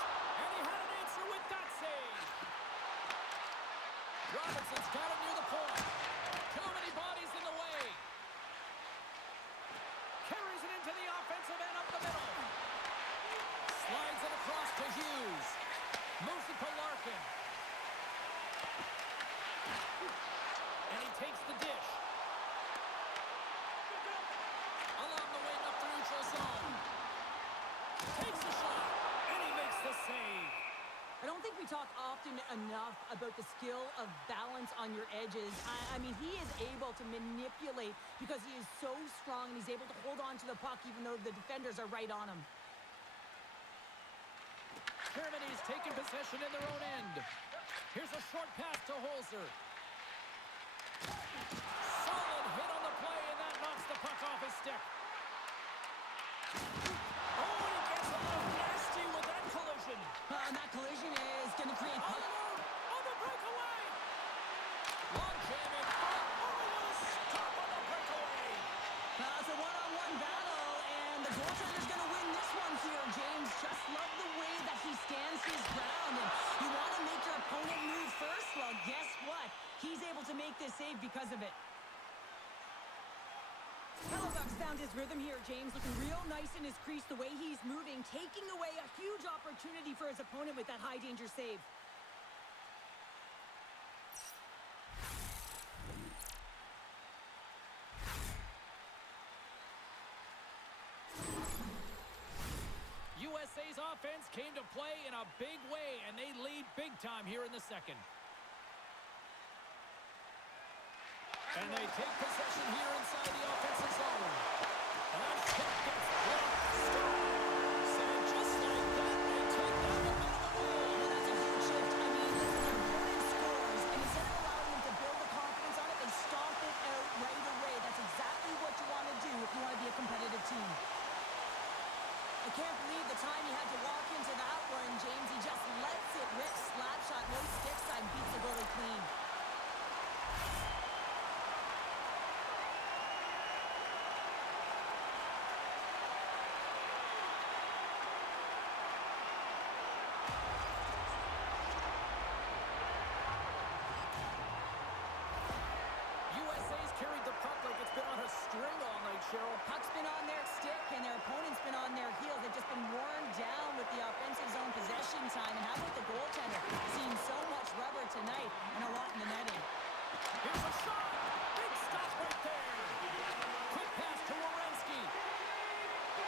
And he had an answer with that save. Robinson's got it near the point. Too many bodies in the way. Carries it into the offensive end up the middle. Slides it across to Hughes. Moves it to Larkin. And he takes the dish. Along the wing up the neutral zone. Takes the shot. And he makes the save. I don't think we talk often enough about the skill of balance on your edges. I mean, he is able to manipulate because he is so strong and he's able to hold on to the puck even though the defenders are right on him. Germany's taking possession in their own end. Here's a short pass to Holzer. Solid hit on the play, and that knocks the puck off his stick. Oh, he gets a little nasty with that collision. And that collision is going to create... On the breakaway. Long jamming. Oh, stop on the breakaway. It's a one-on-one battle, and the goaltender's going to win this one here, James. Just love the way that he stands his ground. And you want to make your opponent move first? Well, guess what? He's able to make this save because of it. Hellebuck's found his rhythm here, James. Looking real nice in his crease, the way he's moving, taking away a huge opportunity for his opponent with that high-danger save. USA's offense came to play in a big way, and they lead big time here in the second. And they take possession here inside the offensive zone. And that shot gets blocked. And just like that, they take that momentum away. Well, that's a huge shift. I mean, listen, their opponent scores, and instead of allowing them to build the confidence on it, they stomp it out right away. That's exactly what you want to do if you want to be a competitive team. I can't believe the time he had to walk into that one, James. He just lets it rip. Slap shot, no stick side, beats the goalie clean. their heels. They've just been worn down with the offensive zone possession time. And how about the goaltender? Seeing so much rubber tonight and a lot in the netting. Here's a shot. Big stop right there. Quick pass to Werenski.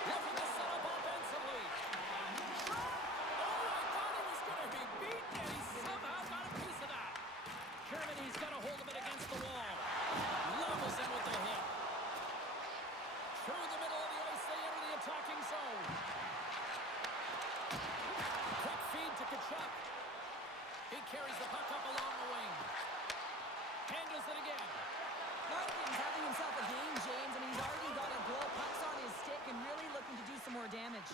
Looking to set up offensively. Shot. Oh, I thought he was going to be beaten, and he somehow got a piece of that. Germany's got a hold of it against the wall. Levels in with the hit. Through the middle of the ice, they enter the attacking zone. Quick feed to Kachuk. He carries the puck up along the wing. Handles it again. Larkin's having himself a game, James. I mean, he's already got a goal. Puck's on his stick and really looking to do some more damage.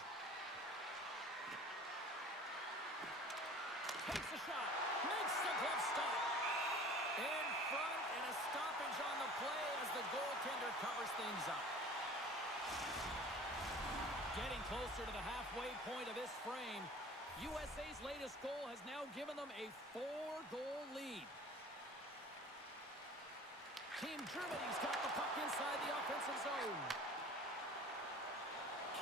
Takes a shot. Makes the glove stop. In front, and a stoppage on the play as the goaltender covers things up. Getting closer to the halfway point of this frame, USA's latest goal has now given them a 4-goal lead. Team Germany's got the puck inside the offensive zone.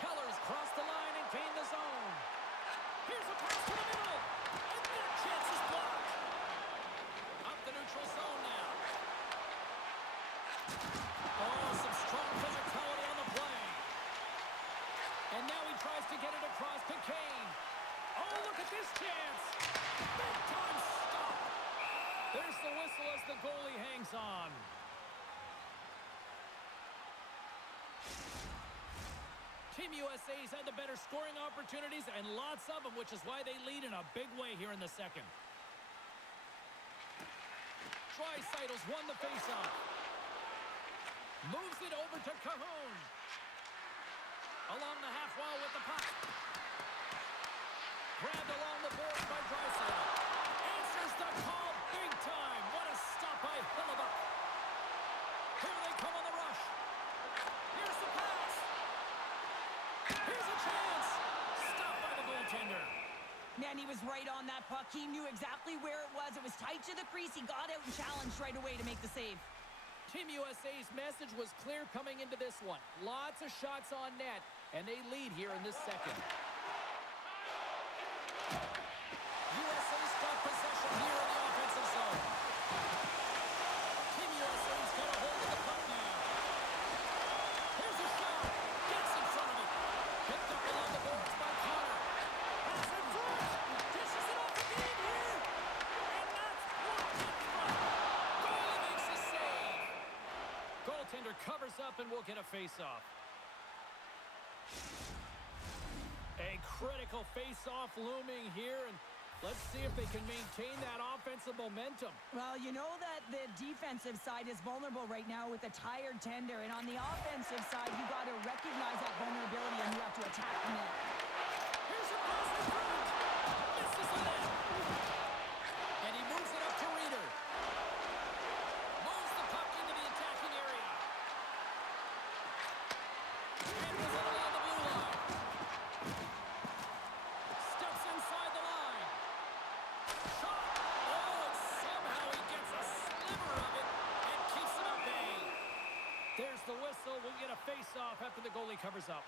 Keller's crossed the line and gained the zone. Here's a pass to the middle. And their chance is blocked. Up the neutral zone now. Oh, some strong physicality on the play. And now he tries to get it across to Kane. Oh, look at this chance. Big time stop. There's the whistle as the goalie hangs on. Team USA's had the better scoring opportunities and lots of them, which is why they lead in a big way here in the second. Draisaitl's won the faceoff. Moves it over to Cahoon. Along the half wall with the puck. Grabbed along the boards by Draisaitl. Answers the call big time. What a stop by Hillebuck. Here they come on the rush. Here's the pass. Here's a chance. Stopped by the goaltender. Man, he was right on that puck. He knew exactly where it was. It was tight to the crease. He got out and challenged right away to make the save. Team USA's message was clear coming into this one. Lots of shots on net, and they lead here in this second. USA's got possession here in the offensive zone. Team USA's got a hold of the puck now. Here's a shot. Gets in front of it. Picked up along the boards by Connor. Pass in front. Dishes it off the game here. And that's blocked in front. Goalie makes a save. Goaltender covers up and will get a face-off. A critical face-off looming here, and let's see if they can maintain that offensive momentum. Well, you know that the defensive side is vulnerable right now with a tired tender, and on the offensive side, you got to recognize that vulnerability and you have to attack the net. Here's a pass in front. Misses the net. And he moves it up to Reeder. Moves the puck into the attacking area. Handles it along the blue line. Steps inside the line. Shot. Oh, and somehow he gets a sliver of it and keeps it at bay. There's the whistle. We'll get a face-off after the goalie covers up.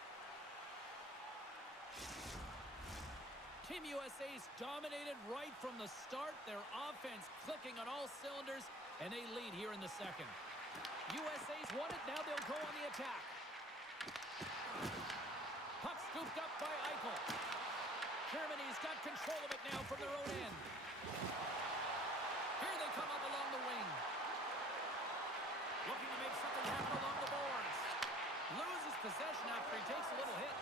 Team USA's dominated right from the start. Their offense clicking on all cylinders, and they lead here in the second. USA's won it. Now they'll go on the attack. Puck scooped up by Eichel. Germany's got control of it now from their own end. Here they come up along the wing. Looking to make something happen along the boards. Loses possession after he takes a little hit.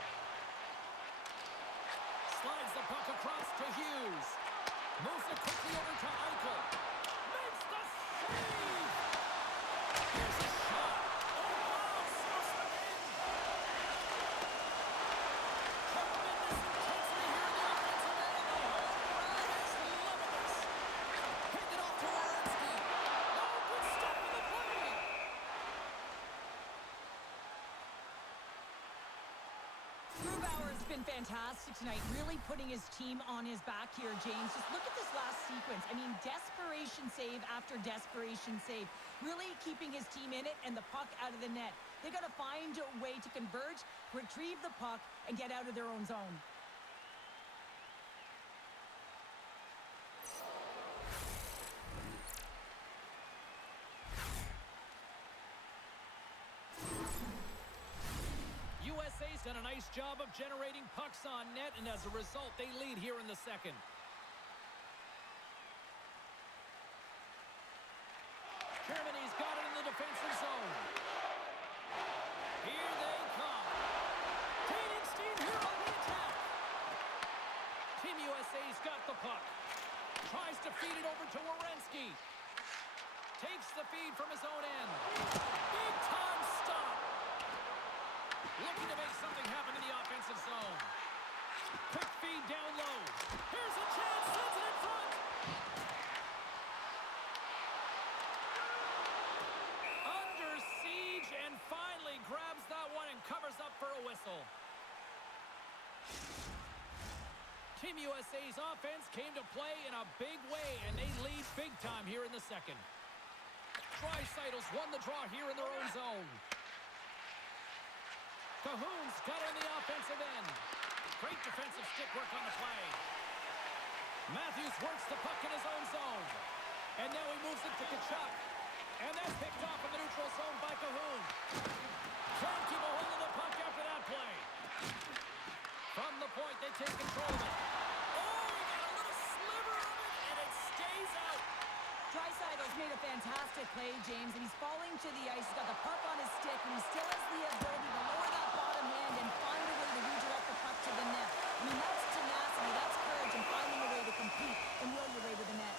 Slides the puck across to Hughes. Moves it quickly over to Eichel. Makes the save! Here's a shot. Oh, wow! Stuffs it in! Tremendous intensity here in the offensive end. The whole crowd is loving this. Picked it off to Werenski. Oh, good stop in the play. Grubauer's been fantastic tonight, really putting his team on his back here, James. Just look at this last sequence. I mean, desperation save after desperation save. Really keeping his team in it and the puck out of the net. They got to find a way to converge, retrieve the puck, and get out of their own zone. USA's done a nice job of generating pucks on net, and as a result, they lead here in the second. Germany's got it in the defensive zone. Here they come. Gaining steam here on the attack. Team USA's got the puck. Tries to feed it over to Werenski. Takes the feed from his own end. Big time stop. Looking to make something happen in the offensive zone. Quick feed down low. Here's a chance. Sends it in front. Under siege and finally grabs that one and covers up for a whistle. Team USA's offense came to play in a big way, and they lead big time here in the second. Draisaitl's won the draw here in their own zone. Cahoon's got it in the offensive end. Great defensive stick work on the play. Matthews works the puck in his own zone. And now he moves it to Tkachuk. And that's picked off in the neutral zone by Cahoon. Can't keep a hold of the puck after that play. From the point, they take control of it. Oh, he got a little sliver of it, and it stays out. Draisaitl's made a fantastic play, James, and he's falling to the ice. He's got the puck on his stick, and he still has the ability to lower that bottom hand and find a way to redirect the puck to the net. I mean, that's tenacity, that's courage, and finding a way to compete and will your way to the net.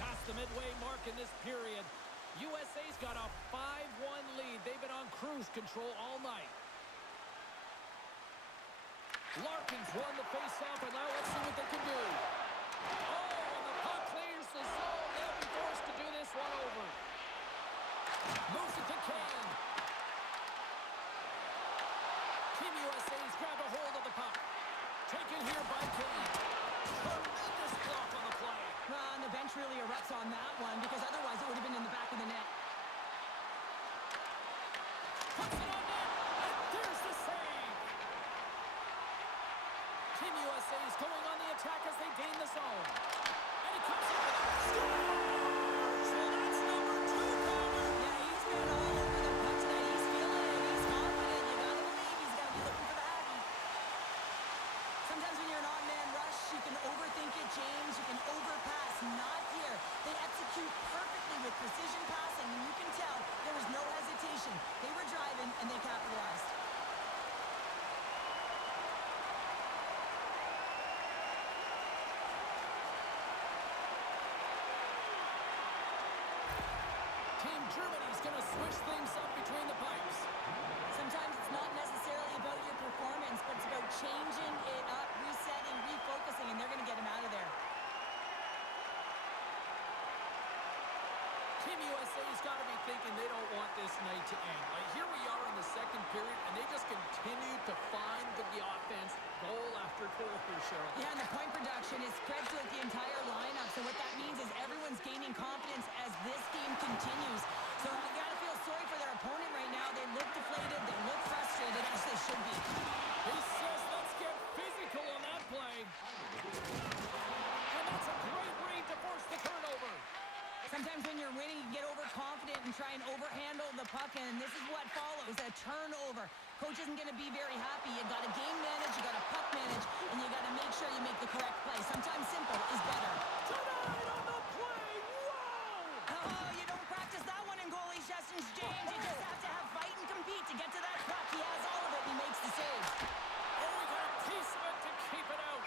Past the midway mark in this period, USA's got a 5-1 lead. They've been on cruise control all night. Larkin's won the face-off, and now let's see what they can do. Oh, and the puck clears the zone. They'll be forced to do this one over. Moves it to Kane. Team USA's grabbed a hold of the puck. Taken here by Kane. Tremendous block on the play. And the bench really erupts on that one, because otherwise it would have been in the back of the net. Puts it on net, and there's the save. Team USA is going on the attack as they gain the zone. And he comes in with a score! So that's number 2, Connor. Yeah, he's been all over the puck tonight. He's feeling it. He's confident. You gotta believe he's gonna be looking for the Aggie. Sometimes when you're an odd-man rush, you can overthink it, James. You can overpass. Not here. They execute perfectly with precision passing, and you can tell there was no hesitation. They were driving, and they capitalized. Team Germany's going to switch things up between the pipes. Sometimes it's not necessarily about your performance, but it's about changing it up, resetting, refocusing, and they're going to get him out of there. Team USA's got to be thinking they don't want this night to end. Like, here we are in the second period, and they just continue to find the offense goal after goal here, Cheryl. Yeah, and the point production is spread throughout the entire lineup. So what that means is everyone's gaining confidence as this game continues. So you got to feel sorry for their opponent right now. They look deflated. They look frustrated, as they should be. He says, let's get physical on that play. And that's a great read to force the turnover. Sometimes when you're winning, you get overconfident and try and overhandle the puck, and this is what follows, a turnover. Coach isn't going to be very happy. You got to game manage, you got to puck manage, and you got to make sure you make the correct play. Sometimes simple is better. Tonight on the play, whoa! Oh, you don't practice that one in goalie sessions, James. You just have to have fight and compete to get to that puck. He has all of it, and he makes the save. Oh, he got a piece of it to keep it out.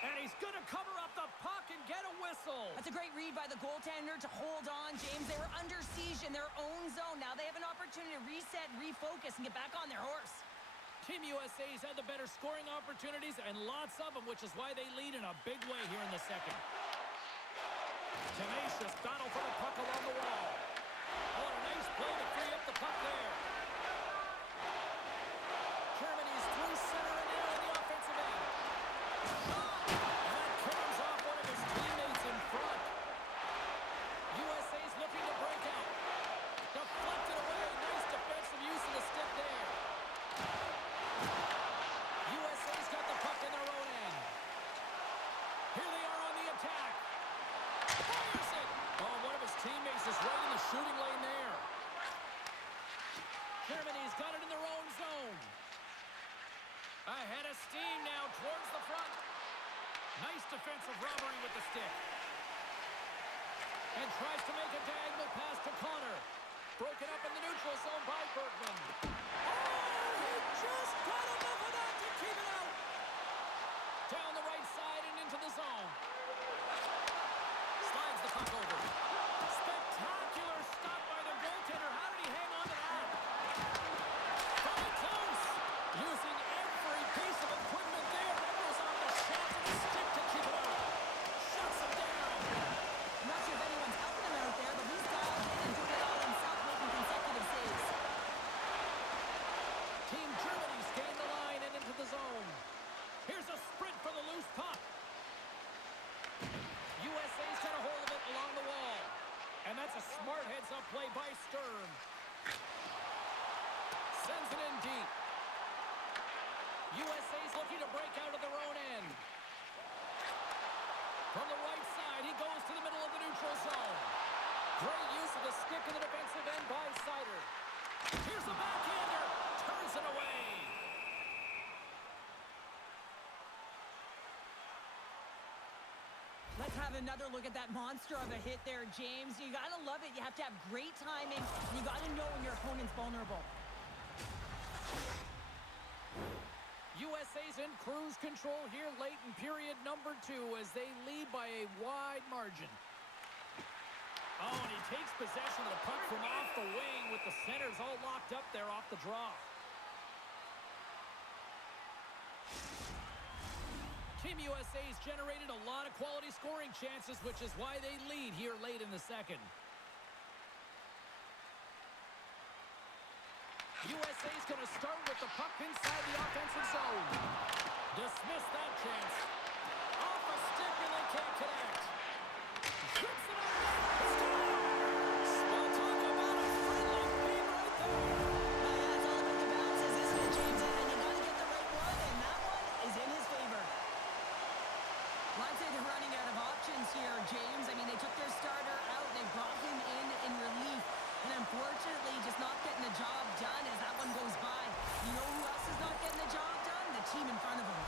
And he's going to cover up the puck and get a whistle. That's a great read by the goaltender to hold on, James. They were under siege in their own zone. Now they have an opportunity to reset, refocus, and get back on their horse. Team USA's had the better scoring opportunities and lots of them, which is why they lead in a big way here in the second. Tenacious battle for the puck along the wall. Oh, a nice play to free up the puck there. Germany's through center and now in the offensive end. Shot! And that comes off one of his teammates in front. USA's looking to break out. The shooting lane there. Germany's got it in their own zone. Ahead of steam now towards the front. Nice defensive robbery with the stick. And tries to make a diagonal pass to Connor. Broken up in the neutral zone by Bergman. Oh, he just got enough of that to keep it out. Down the right side and into the zone. Slides the puck over. Spectacular stop by the goaltender. How did he hang on to that? Coming close. Using every piece of equipment there. That goes on the shaft of the stick to keep it out. Shuts him down. I'm not sure if anyone's helping him out there, but he's dialed in and doing it all himself, making consecutive saves. Team Germany's gained the line and into the zone. Here's a sprint for the loose puck. USA's got a hold of it along the wall. And that's a smart heads-up play by Stern. Sends it in deep. USA's looking to break out of their own end. From the right side, he goes to the middle of the neutral zone. Great use of the stick in the defensive end by Sider. Here's the backhander. Turns it away. Let's have another look at that monster of a hit there, James. You got to love it. You have to have great timing. And you got to know when your opponent's vulnerable. USA's in cruise control here late in period number 2 as they lead by a wide margin. Oh, and he takes possession of the puck from off the wing with the centers all locked up there off the draw. Team USA's generated a lot of quality scoring chances, which is why they lead here late in the second. USA's going to start with the puck inside the offensive zone. Dismiss that chance. Off a stick and they can't connect. Shoots it on net. Scores! We'll talk about a friendly feed right there. Yeah, it's all about the bounces, isn't it, James? And you got to get the right one, and that one is in his favor. Well, I'd say they're running out of options here, James. I mean, they took their starter out. They brought him in relief. And unfortunately, just not getting the job done as that one goes by. You know who else is not getting the job done? The team in front of them.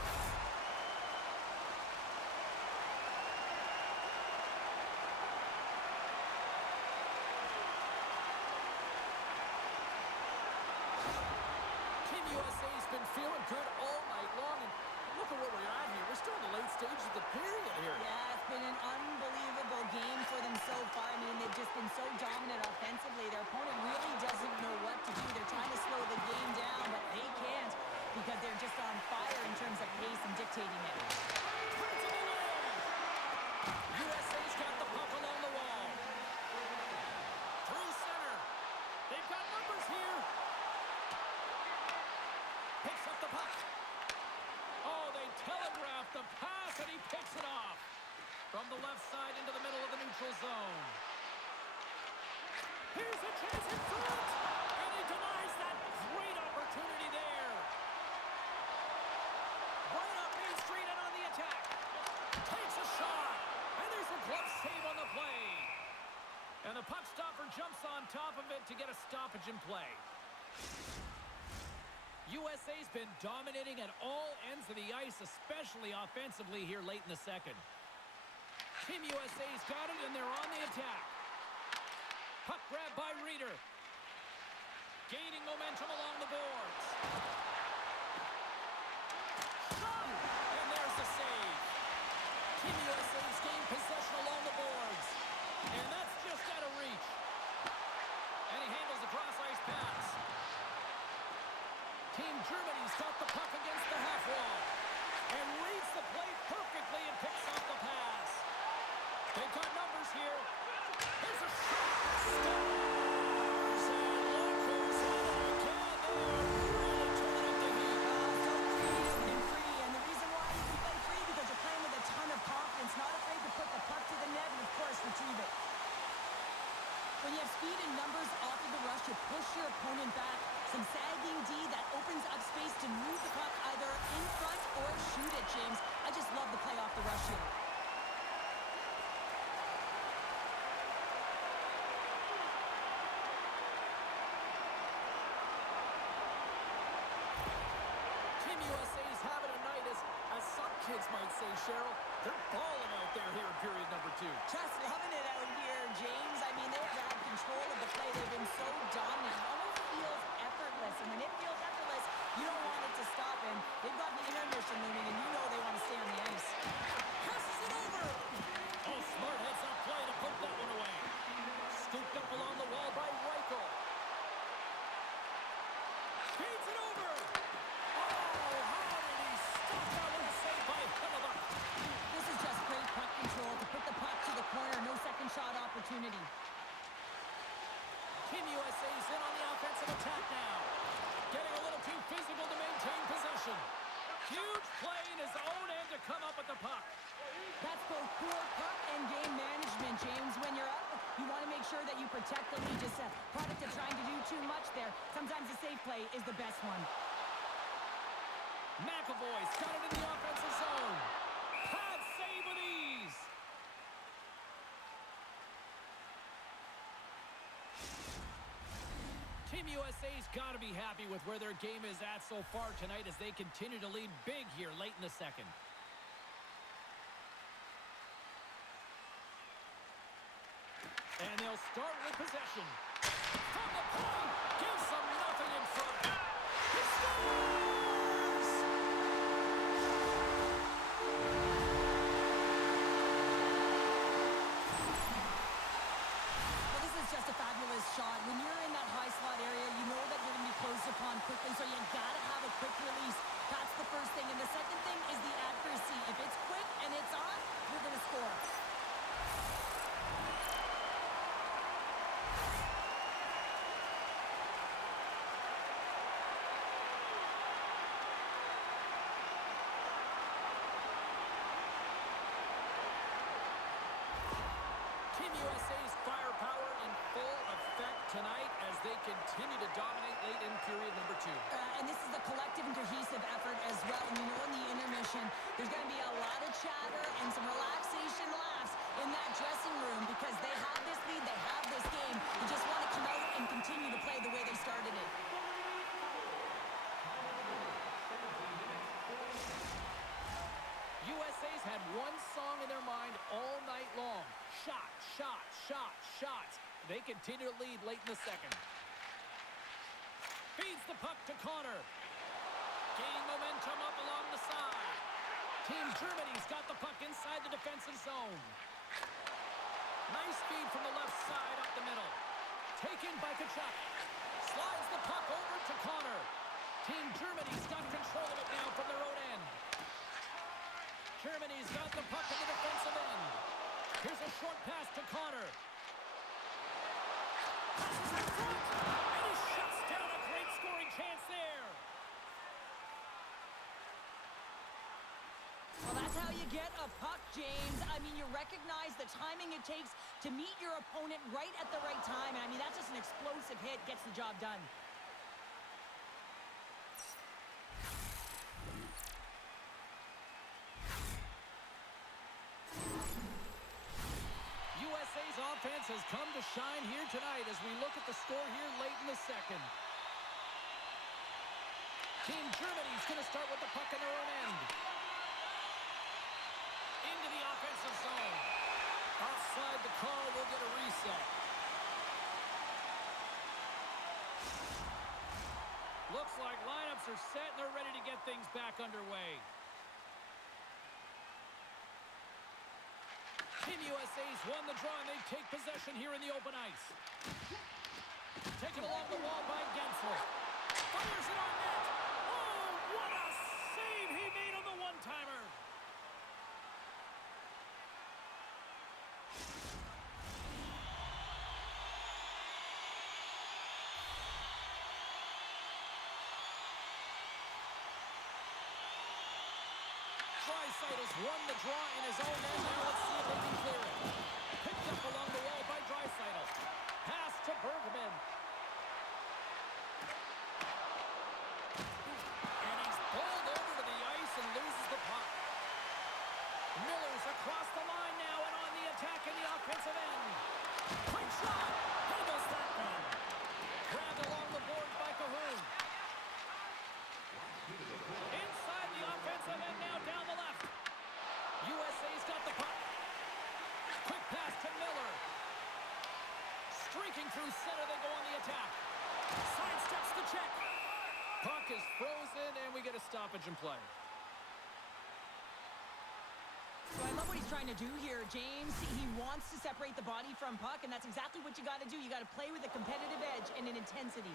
Team USA's been feeling good all night long. And look at what we're at here. We're still in the late stages of the period here. Yeah, it's been an unbelievable game for them so far. I mean, they've just been so dominant offensively. Their opponent really doesn't know what to do. They're trying to slow the game down, but they can't because they're just on fire in terms of pace and dictating it. USA's got the puck along the wall. Through center. They've got numbers here. Picks up the puck. Oh, they telegraphed the pass, and he picks it off. From the left side into the middle of the neutral zone. Here's a chance in front. And he denies that great opportunity there. Right up Main Street and on the attack. Takes a shot. And there's a glove save on the play. And the puck stopper jumps on top of it to get a stoppage in play. USA's been dominating at all ends of the ice, especially offensively here late in the second. Team USA's got it, and they're on the attack. Puck grab by Reeder. Gaining momentum along the boards. Shot! And there's the save. Team USA's gained possession along the boards. And that's just out of reach. And he handles the cross-ice pass. Team Germany's got the puck against the half wall. And reads the play perfectly and picks off the pass. They've got numbers here. Here's a shot. Scores! And look who's at it again. They are really turning up the heat. So creative and free. And the reason why kids might say, Cheryl. They're balling out there here in period number 2. Just loving it out here, James. I mean, they've had control of the play. They've been so dominant. It almost feels effortless. And when it feels effortless, you don't want it to stop. And they've got the intermission looming, and you know they want to stay on the ice. Passes it over. Oh, smart heads-up play to put that one away. Scooped up along the wall by Reichel. Feeds it over. Oh, how did he stop that one? Saved by Hellebuck. This is just great puck control to put the puck to the corner. No second shot opportunity. Team USA's in on the offensive attack now. Getting a little too physical to maintain possession. Huge play in his own end to come up with the puck. That's both poor puck and game management, James. When you're up, you want to make sure that you protect the lead. Just a product of trying to do too much there. Sometimes the safe play is the best one. McAvoy's got it in the offensive zone. Pad save with ease. Team USA's got to be happy with where their game is at so far tonight as they continue to lead big here late in the second. And they'll start with possession. From the point, gives them nothing in front. He scores! Well, this is just a fabulous shot. When you're in that high slot area, you know that you're going to be closed upon quickly, so you got to have a quick release. That's the first thing. And the second thing is the accuracy. If it's quick and it's on, you're going to score. Team USA's firepower in full effect tonight as they continue to dominate late in period number 2. And this is a collective and cohesive effort as well. And you know in the intermission, there's going to be a lot of chatter and some relaxation laughs in that dressing room because they have this lead, they have this game. They just want to come out and continue to play the way they started it. USA's had one song in their mind all night long. Shot, shot, shot, shots. They continue to lead late in the second. Feeds the puck to Connor. Gain momentum up along the side. Team Germany's got the puck inside the defensive zone. Nice feed from the left side up the middle. Taken by Kachuk. Slides the puck over to Connor. Team Germany's got control of it now from their own end. Germany's got the puck in the defensive end. Here's a short pass to Connor. Passes in front, and he shuts down a great scoring chance there. Well, that's how you get a puck, James. I mean, you recognize the timing it takes to meet your opponent right at the right time. And I mean, that's just an explosive hit, gets the job done. USA's offense has come to shine here tonight as we look at the score here late in the second. Team Germany's going to start with the puck in their own end. Into the offensive zone. Offside the call, will get a reset. Looks like lineups are set and they're ready to get things back underway. Team USA's won the draw and they take possession here in the open ice. Taken along the wall by Gensel. Fires it on net. Oh, what a save he made on the one-timer. Draisaitl's won the draw in his own end. Now let's see if they can clear it. Picked up along the wall by Draisaitl. Pass to Bergman. And he's bowled over to the ice and loses the puck. Miller's across the line now and on the attack in the offensive end. Quick shot. Handles that one. Grabbed along the boards by Cahoon. Inside the offensive end now down the left. the check. Puck is frozen, and we get a stoppage in play. So I love what he's trying to do here, James. He wants to separate the body from puck, and that's exactly what you got to do. You got to play with a competitive edge and an intensity.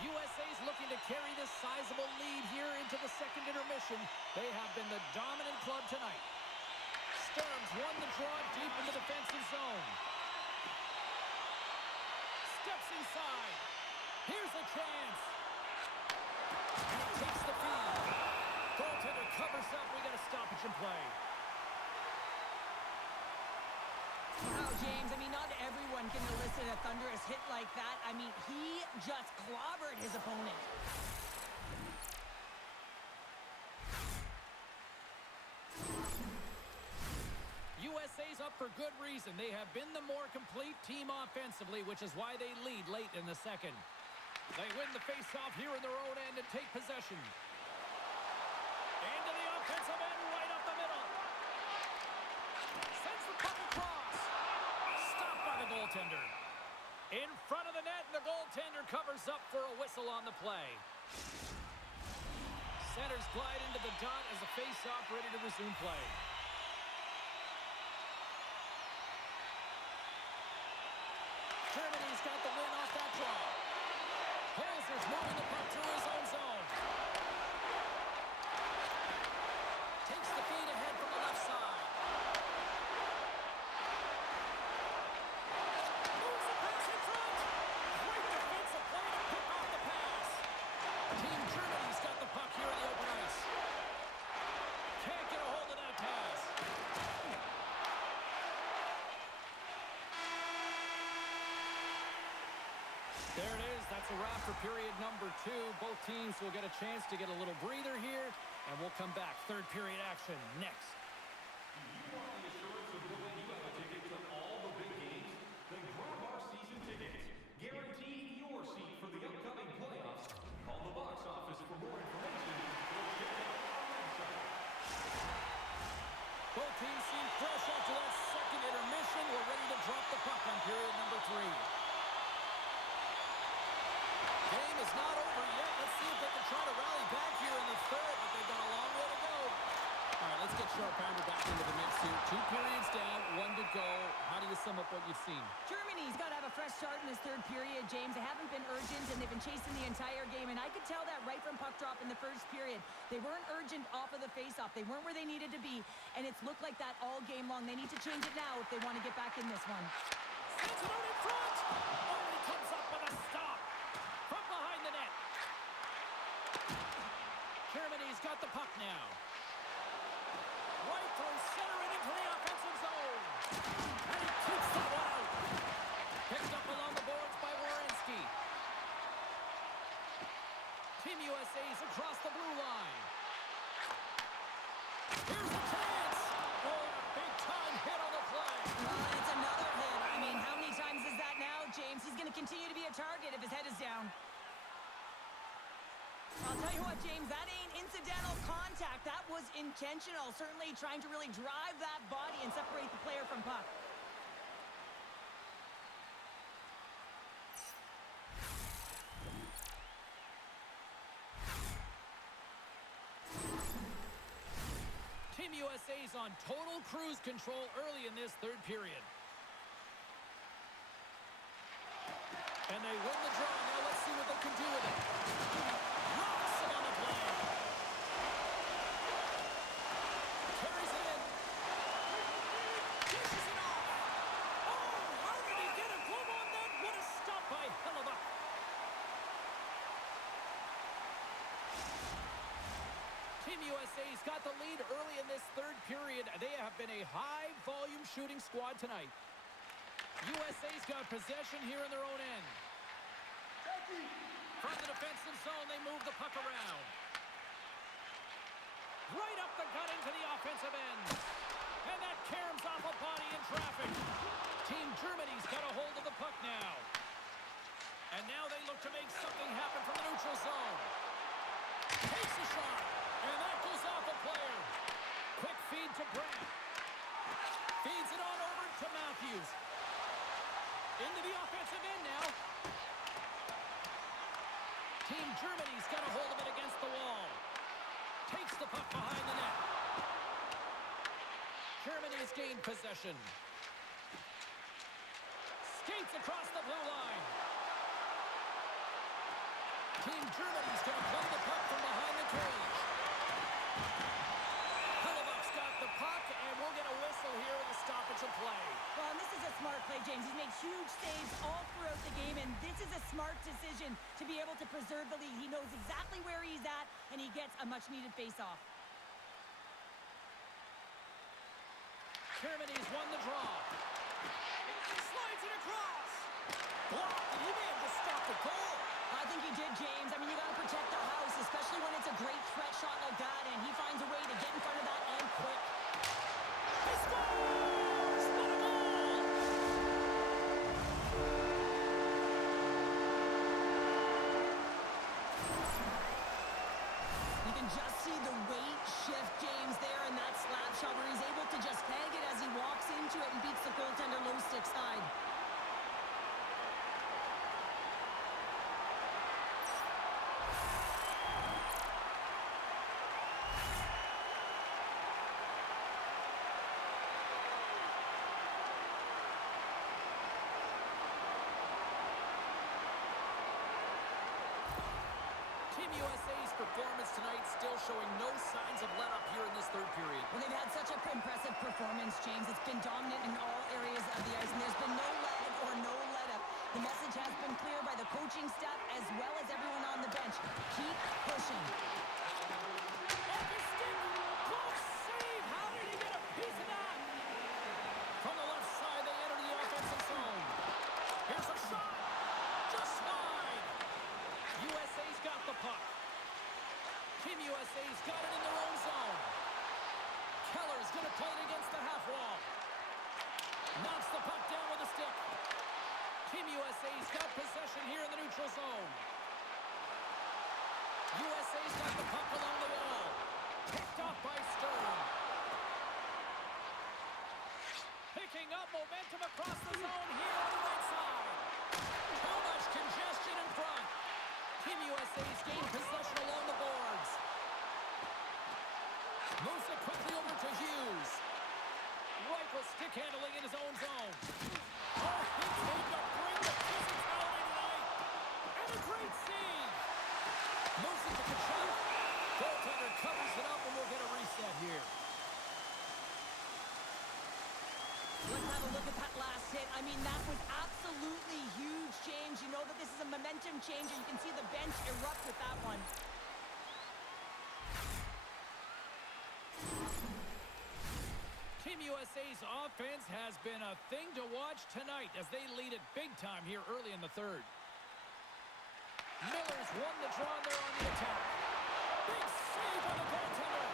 USA's looking to carry this sizable lead here into the second intermission. They have been the dominant club tonight. Stearns won the draw deep in the defensive zone. Steps inside. Here's a chance. And he takes the feed. Goaltender covers up. We got a stoppage in play. Wow, James, I mean, not everyone can elicit a thunderous hit like that. I mean, he just clobbered his opponent. USA's up for good reason. They have been the more complete team offensively, which is why they lead late in the second. They win the faceoff here in their own end and take possession. Into the offensive end, right up the middle. Sends the puck across. Stopped by the goaltender. In front of the net, and the goaltender covers up for a whistle on the play. Centers glide into the dot as a faceoff ready to resume play. Germany's got the win off that draw. Holzer's moving the puck through his own zone. Takes the feed ahead from the left side. Moves the pass in front. Great defensive play to pick off the pass. Team Germany's got the puck here in the open ice. Can't get a hold of that pass. There it is. That's a wrap for period number 2. Both teams will get a chance to get a little breather here, and we'll come back. Third period action next. Do you want the assurance of knowing you have a ticket to all the big games? Then grab our season tickets. Guarantee your seat for the upcoming playoffs. Call the box office for more information or check out our website. Both teams seem fresh after that second intermission. We're ready to drop the puck on period number 3. Game is not over yet. Let's see if they can try to rally back here in the third, but they've got a long way to go. All right, let's get Sharp Pounder back into the mix here. 2 periods down, 1 to go. How do you sum up what you've seen? Germany's got to have a fresh start in this third period, James. They haven't been urgent, and they've been chasing the entire game, and I could tell that right from puck drop in the first period. They weren't urgent off of the faceoff. They weren't where they needed to be, and it's looked like that all game long. They need to change it now if they want to get back in this one. Sends it out in front. Oh, he comes up with a stop from behind the net. Germany's got the puck now. Right through center and into the offensive zone. And he keeps that one out. Picked up along the boards by Werenski. Team USA's across the blue line. Here's a chance. Oh, a big-time hit on the play. It's another hit. I mean, how many times is that now, James? He's going to continue to be a target if his head is down. I'll tell you what, James, that ain't incidental contact. That was intentional, certainly trying to really drive that body and separate the player from puck. Team USA's on total cruise control early in this third period. And they win the draw. Now let's see what they can do with it. Rocks him on the play. Carries it in. Dishes it off. Oh, how did he get a glove on that? What a stop by Hellebuck. Team USA's got the lead early in this third period. They have been a high-volume shooting squad tonight. USA's got possession here in their own end. From the defensive zone, they move the puck around. Right up the gut into the offensive end. And that caroms off a body in traffic. Team Germany's got a hold of the puck now. And now they look to make something happen from the neutral zone. Takes a shot. And that goes off a player. Quick feed to Brant. Feeds it on over to Matthews. Into the offensive end now. Team Germany's got a hold of it against the wall. Takes the puck behind the net. Germany's gained possession. Skates across the blue line. Team Germany's going to play the puck from behind the cage. Hellebuck's got the puck, and we'll get a whistle here with a stoppage of play. Well, and this is a smart play, James. He's made huge saves all throughout the game, and this is a smart decision to be able to preserve the lead. He knows exactly where he's at, and he gets a much-needed face-off. Germany's won the draw. Slides it across. Blocked, and he may have just stopped the goal. I think he did, James. I mean, you got to protect the house, especially when it's a great threat shot like that, and he finds a way to get in front of that and quick. He scores! What a goal! You can just see the weight shift, James, there in that slap shot where he's able to just hang it as he walks into it and beats the goaltender low stick side. Team USA's performance tonight still showing no signs of let-up here in this third period. Well, they've had such an impressive performance, James. It's been dominant in all areas of the ice, and there's been no lag or no let-up. The message has been clear by the coaching staff as well as everyone on the bench. Keep pushing. Off his stick! Close save! How did he get a piece of that? From the left side, they enter the offensive zone. Here's a shot! Just wide! USA's got the puck. Team USA's got it in their own zone. Keller's going to play it against the half wall. Knocks the puck down with a stick. Team USA's got possession here in the neutral zone. USA's got the puck along the wall. Picked off by Stern. Picking up momentum across the zone here on the right side. Too much congestion in front. Team USA's gained possession along the boards. Moves it quickly over to Hughes. Reichel stick handling in his own zone. Oh, he's able to bring the physicality tonight. And a great save. Moves it to Kachuk. Goaltender covers it up, and we'll get a reset here. Let's have a look at that last hit. I mean, that was absolutely huge, James. You know that this is a momentum change, and you can see the bench erupt with that one. Team USA's offense has been a thing to watch tonight as they lead it big time here early in the third. Miller's won the draw and they're on the attack. Big save on the goaltender.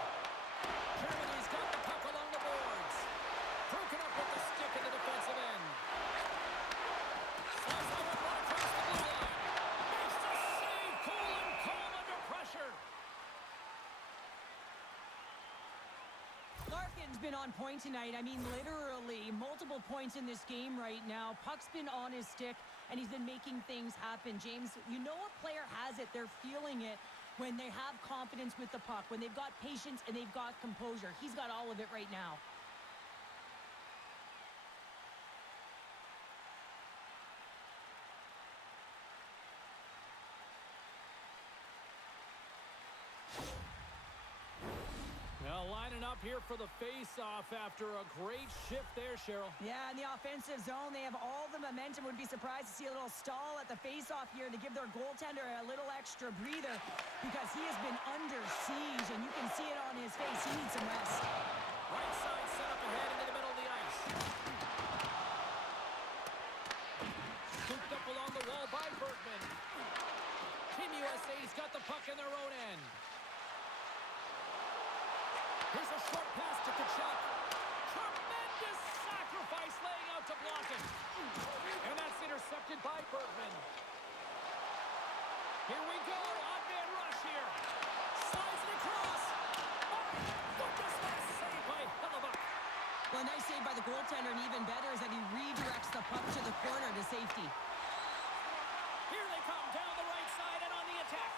Germany's got the puck along the boards. Broken up with the stick in the defensive end. Slides on one right across the blue line. Makes the save. Cool and calm under pressure. Larkin's been on point tonight. I mean, literally multiple points in this game right now. Puck's been on his stick, and he's been making things happen. James, you know a player has it. They're feeling it when they have confidence with the puck, when they've got patience and they've got composure. He's got all of it right now. Well, lining up here for the face-off after a great shift there, Cheryl. Yeah, in the offensive zone, they have all the momentum. Would be surprised to see a little stall at the face-off here to give their goaltender a little extra breather because he has been under siege, and you can see it on his face. He needs some rest. Right side set up ahead into the middle of the ice. Scooped up along the wall by Bergman. Team USA's got the puck in their own end. Here's a short pass to Kachuk. Tremendous sacrifice laying out to block it. And that's intercepted by Bergman. Here we go. Odd man rush here. Slides it across. the goaltender, and even better is that he redirects the puck to the corner to safety. Here they come down the right side and on the attack.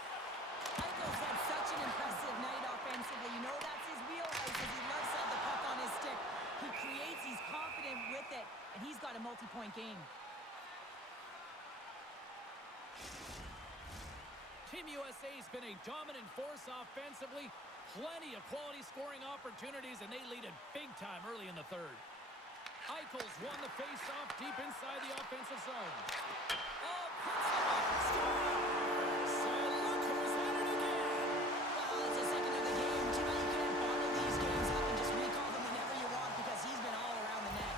Eichel's had such an impressive night offensively. You know that's his wheelhouse as he loves to have the puck on his stick. He creates, he's confident with it, and he's got a multi-point game. Team USA's been a dominant force offensively. Plenty of quality scoring opportunities, and they lead it big time early in the third. Eichel's won the face-off deep inside the offensive zone. Oh, puts him up and scores! And look who's at it again! Well, it's a second of the game. Too bad you can't bottle these games up and just recall them whenever you want because he's been all around the net.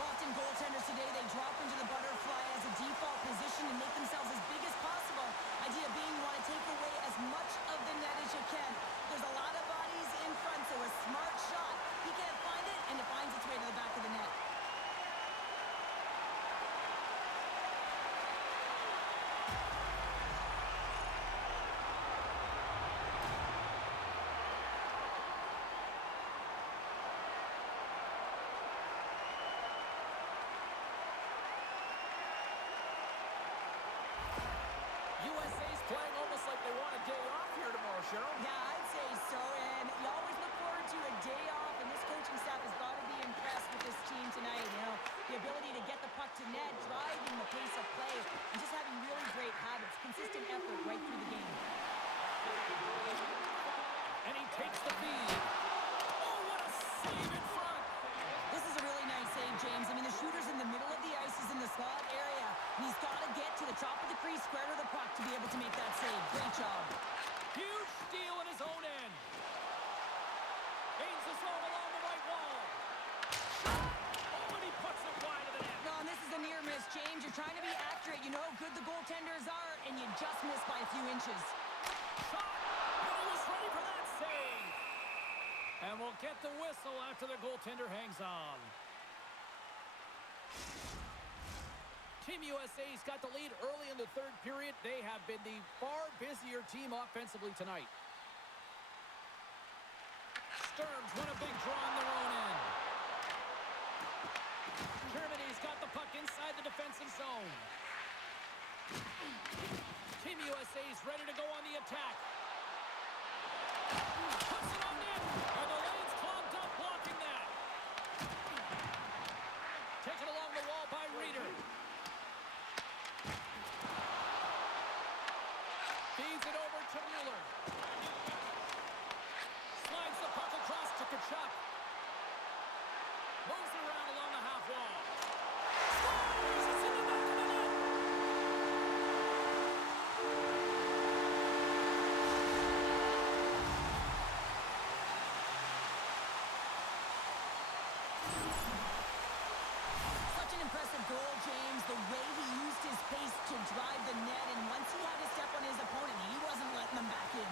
More often goaltenders today, they drop into the butterfly as a default position and make themselves as big as possible. Idea being you want to take away as much of the net as you can. There's a lot of bodies in front, so a smart shot. He can't find it, and it finds its way to the back of the net. USA's playing almost like they want a day off here tomorrow, Cheryl. Yeah, I'd say so, and you always look forward to a day off, and this coaching staff has got to be impressed with this team tonight. You know, the ability to get the puck to net, driving the pace of play, and just having really great habits, consistent effort right through the game. And he takes the feed. Oh, what a save in front! This is a really nice save, James. I mean, the shooter's in the middle of the ice, he's in the slot area, and he's got to get to the top of the crease, square to the puck to be able to make that save. Great job. Huge steal in his own end. Gains the zone along the right wall. Oh, and he puts it wide of the net. No, and this is a near miss, James. You're trying to be accurate. You know how good the goaltenders are, and you just miss by a few inches. Shot, and he was ready for that save. And we'll get the whistle after the goaltender hangs on. Team USA's got the lead early in the third period. They have been the far busier team offensively tonight. Sturms won a big draw on their own end. Germany's got the puck inside the defensive zone. Team USA's ready to go on the attack. Puts it on net, and the lane's clogged up blocking that. Taken along the wall by Reeder. Feeds it over to Mueller. Slides the puck across to Kachuk. Moves it around along the half wall. Scores! It's in the back of the net. Such an impressive goal, James. The way he used his pace to drive the net, and once he had a step on his opponent, he wasn't letting them back in.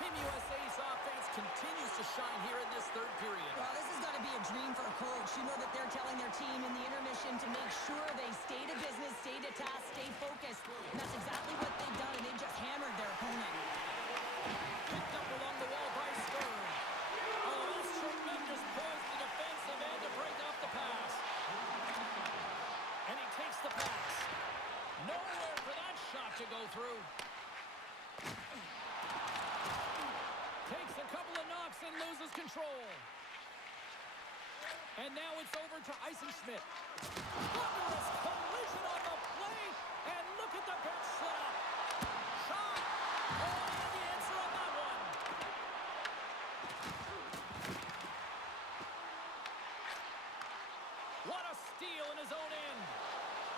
Team USA's offense continues to shine here in this third period. Well, this has got to be a dream for a coach. You know that they're telling their team in the intermission to make sure they stay to business, stay to task, stay focused. And that's exactly what they've done, and they've just hammered their opponent. Picked up along the wall by Stern. Oh, that's tremendous poise to defensive end to break off the pass. And he takes the pass. Nowhere for that shot to go through. Takes a couple of knocks and loses control. And now it's over to Eisenschmidt. Thunderous collision on the play. And look at the bench set up. Shot. Oh, and the answer on that one. What a steal in his own end.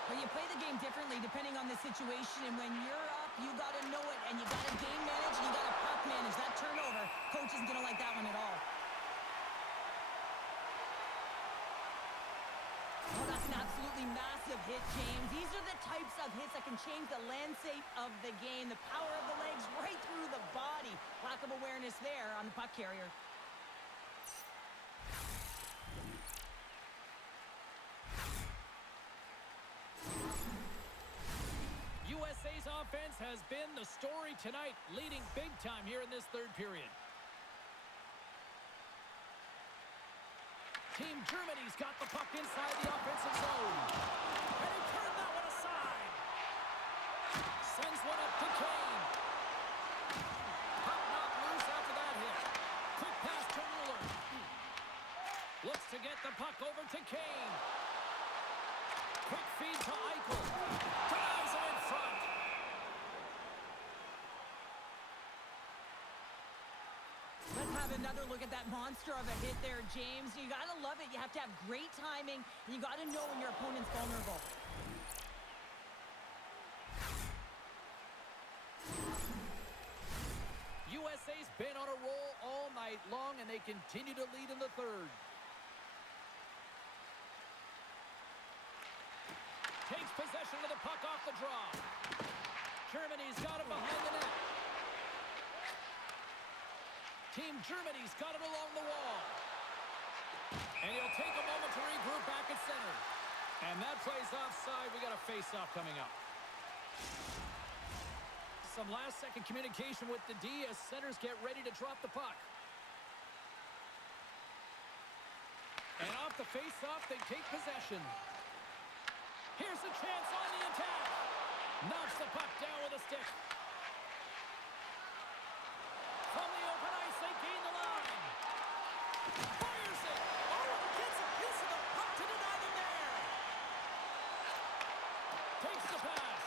Well, you play the game differently depending on the situation, and when you're up, you got to know it, and you got to game manage, and you got to puck manage. That turnover, coach isn't going to like that one at all. Oh, that's That's an absolutely massive hit, James. These are the types of hits that can change the landscape of the game. The power of the legs right through the body. Lack of awareness there on the puck carrier. USA's offense has been the story tonight, leading big time here in this third period. Team Germany's got the puck inside the offensive zone. And he turned that one aside. Sends one up to Kane. Puck knocked loose after that hit. Quick pass to Mueller. Looks to get the puck over to Kane. Quick feed to Eichel. Drives it in front. Let's have another look at that monster of a hit there, James. You got to love it. You have to have great timing, and you got to know when your opponent's vulnerable. USA's been on a roll all night long, and they continue to lead in the third. Takes possession of the puck off the draw. Germany's got it behind the net. Team Germany's got it along the wall. And he'll take a moment to regroup back at center. And that play's offside. We got a face-off coming up. Some last-second communication with the D as centers get ready to drop the puck. And off the face-off, they take possession. Here's a chance on the attack. Knocks the puck down with a stick. From the open ice, they gain the line. Fires it. Oh, and gets a piece of the puck to deny them there. Takes the pass.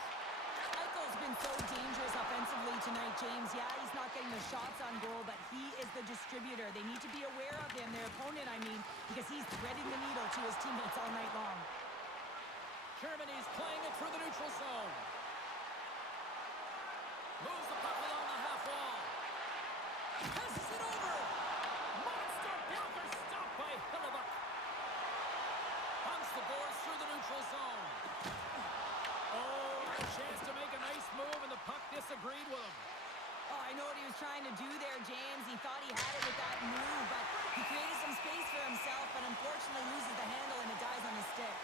Eichel's been so dangerous offensively tonight, James. Yeah, he's not getting the shots on goal, but he is the distributor. They need to be aware of him, their opponent, I mean, because he's threading the needle to his teammates all night long. Germany's playing it through the neutral zone. Moves the puck along the half wall. Passes it over. Monster blocker stopped by Hillebuck. Hunts the boards through the neutral zone. Oh, a chance to make a nice move, and the puck disagreed with him. Oh, I know what he was trying to do there, James. He thought he had it with that move, but he created some space for himself, but unfortunately loses the handle and it dies on his stick.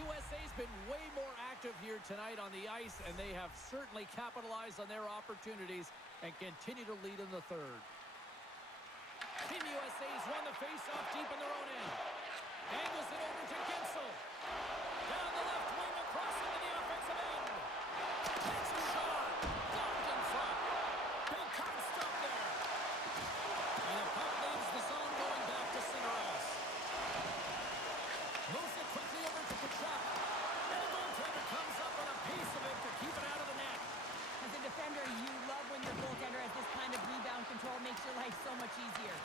USA's been way more active here tonight on the ice, and they have certainly capitalized on their opportunities and continue to lead in the third. Team USA's won the face-off deep in their own end. Angles it over to Gensel. Down the left wing across into the offensive end. Takes a shot. Blocked in front. Big time stop there. And the puck leaves the zone going back to center ice. Moves it quickly over to Kachuk. And the goaltender comes up with a piece of it to keep it out of the net. As a defender, you love when your goaltender has this kind of rebound control. Makes your life so much easier.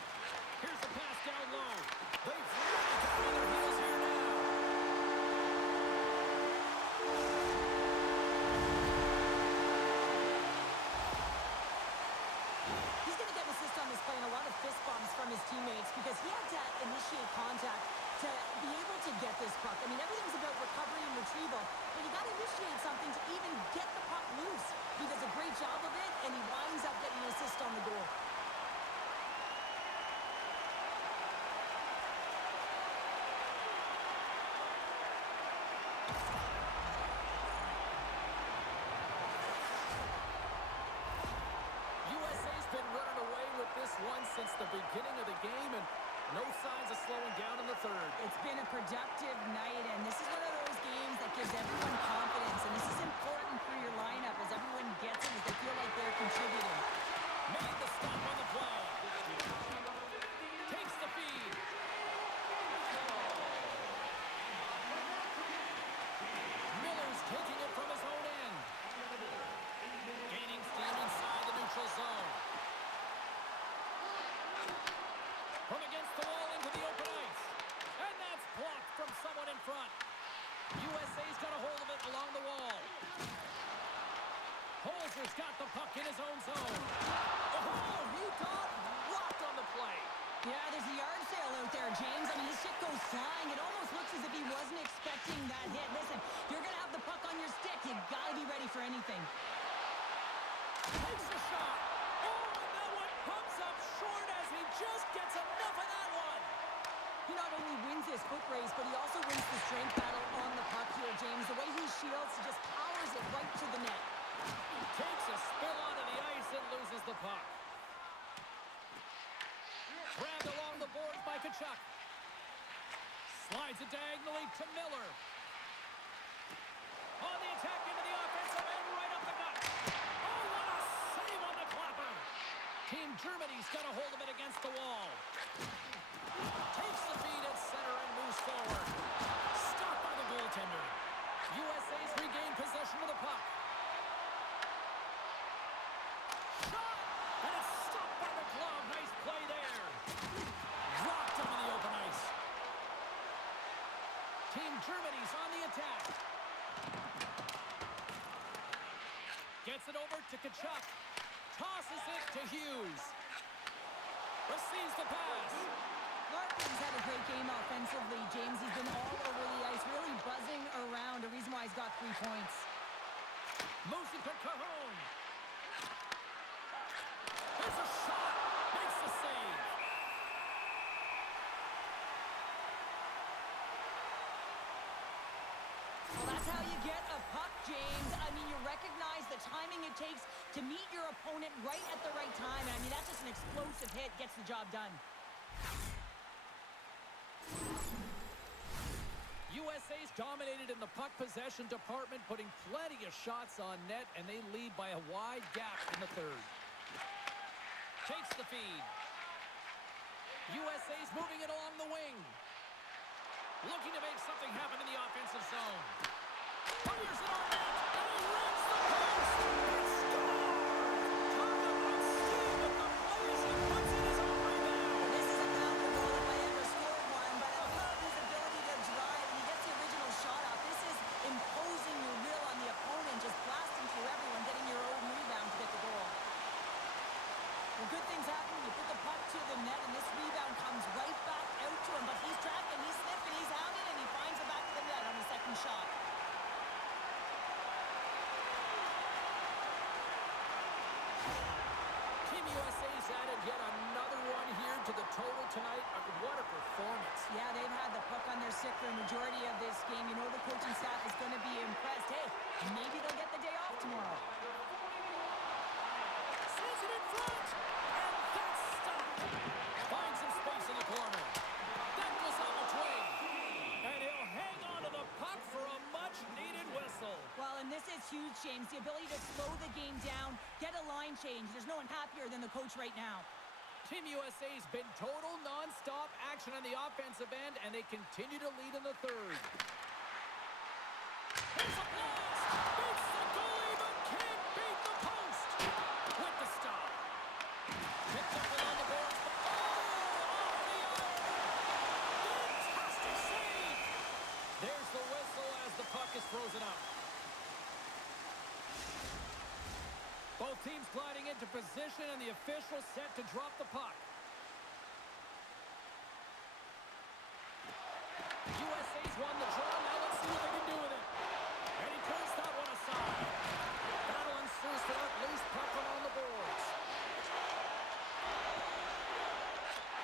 Here's the pass down low. They've really got on their heels here now. He's going to get an assist on this play and a lot of fist bumps from his teammates because he had to initiate contact to be able to get this puck. I mean, everything's about recovery and retrieval, but you got to initiate something to even get the puck loose. He does a great job of it, and he winds up getting an assist on the goal. USA's been running away with this one since the beginning of the game, and no signs of slowing down in the third. It's been a productive night, and this is one of those games that gives everyone confidence, and this is important for your lineup as everyone gets it, as they feel like they're contributing. Made the stop on the play. Takes the feed. Miller's taking it from his own end. Gaining steam inside the neutral zone. From against the wall into the open ice. And that's blocked from someone in front. USA's got a hold of it along the wall. Holzer's got the puck in his own zone. Oh, he got blocked on the play. Yeah, there's a yard sale out there, James. I mean, his stick goes flying. It almost looks as if he wasn't expecting that hit. Listen, you're going to have the puck on your stick. You got to be ready for anything. Takes a shot. Oh, and that one comes up short as he just gets enough of that one. He not only wins his foot race, but he also wins the strength battle on the puck here, James. The way he shields, he just powers it right to the net. He takes a spill onto the ice and loses the puck. Grabbed along the boards by Tkachuk. Slides it diagonally to Miller. On the attack into the offensive end, right up the gut. Oh, what a save on the clapper. Team Germany's got a hold of it against the wall. Takes the feed at center and moves forward. Stopped by the goaltender. USA's regained possession of the puck. Shot! And it's stopped by the glove. Nice play there. Rocked him in the open ice. Team Germany's on the attack. Gets it over to Tkachuk. Tosses it to Hughes. Receives the pass. Larkin's had a great game offensively, James. He's been all over the ice, really buzzing around. The reason why he's got 3 points. Moves it to Cajon. There's a shot. Makes the save. Well, that's how you get a puck, James. I mean, you recognize the timing it takes to meet your opponent right at the right time. I mean, that's just an explosive hit. Gets the job done. USA's dominated in the puck possession department, putting plenty of shots on net, and they lead by a wide gap in the third. Takes the feed. USA's moving it along the wing. Looking to make something happen in the offensive zone. Fires it on net, and he rings the post. It's scored! Talk about steam with the players. He puts in his own rebound. This is a power goal if I ever scored one, but I love his ability to drive, and he gets the original shot off. This is imposing your will on the opponent, just blasting through everyone, getting your own rebound to get the goal. Well, good things happen when you put the puck to the net, and this rebound comes right back out to him, but he's tracking, he's sniffing, he's hounding, and he finds it back to the net on the second shot. Team USA's added yet another one here to the total tonight. What a performance. Yeah, they've had the puck on their stick for a majority of this game. You know the coaching staff is going to be impressed. Hey, maybe they'll get the day off tomorrow. Sends it in front. And that's stopped. Finds some space in the corner. That goes on the twing. And he'll hang on to the puck for a much-needed whistle. Well, and this is huge, James. The ability to slow the game down, get a line change. There's no one happier than the coach right now. Team USA's been total non-stop action on the offensive end, and they continue to lead in the third. Here's a blast! Beats the goalie, but can't beat the post! With the stop. Picked up along the boards. Oh, off the iron! Fantastic save! There's the whistle as the puck is frozen up. Both teams gliding into position, and the official set to drop the puck. USA's won the draw. Now let's see what they can do with it. And he turns that one aside. Battle ensues for that loose puck on the boards.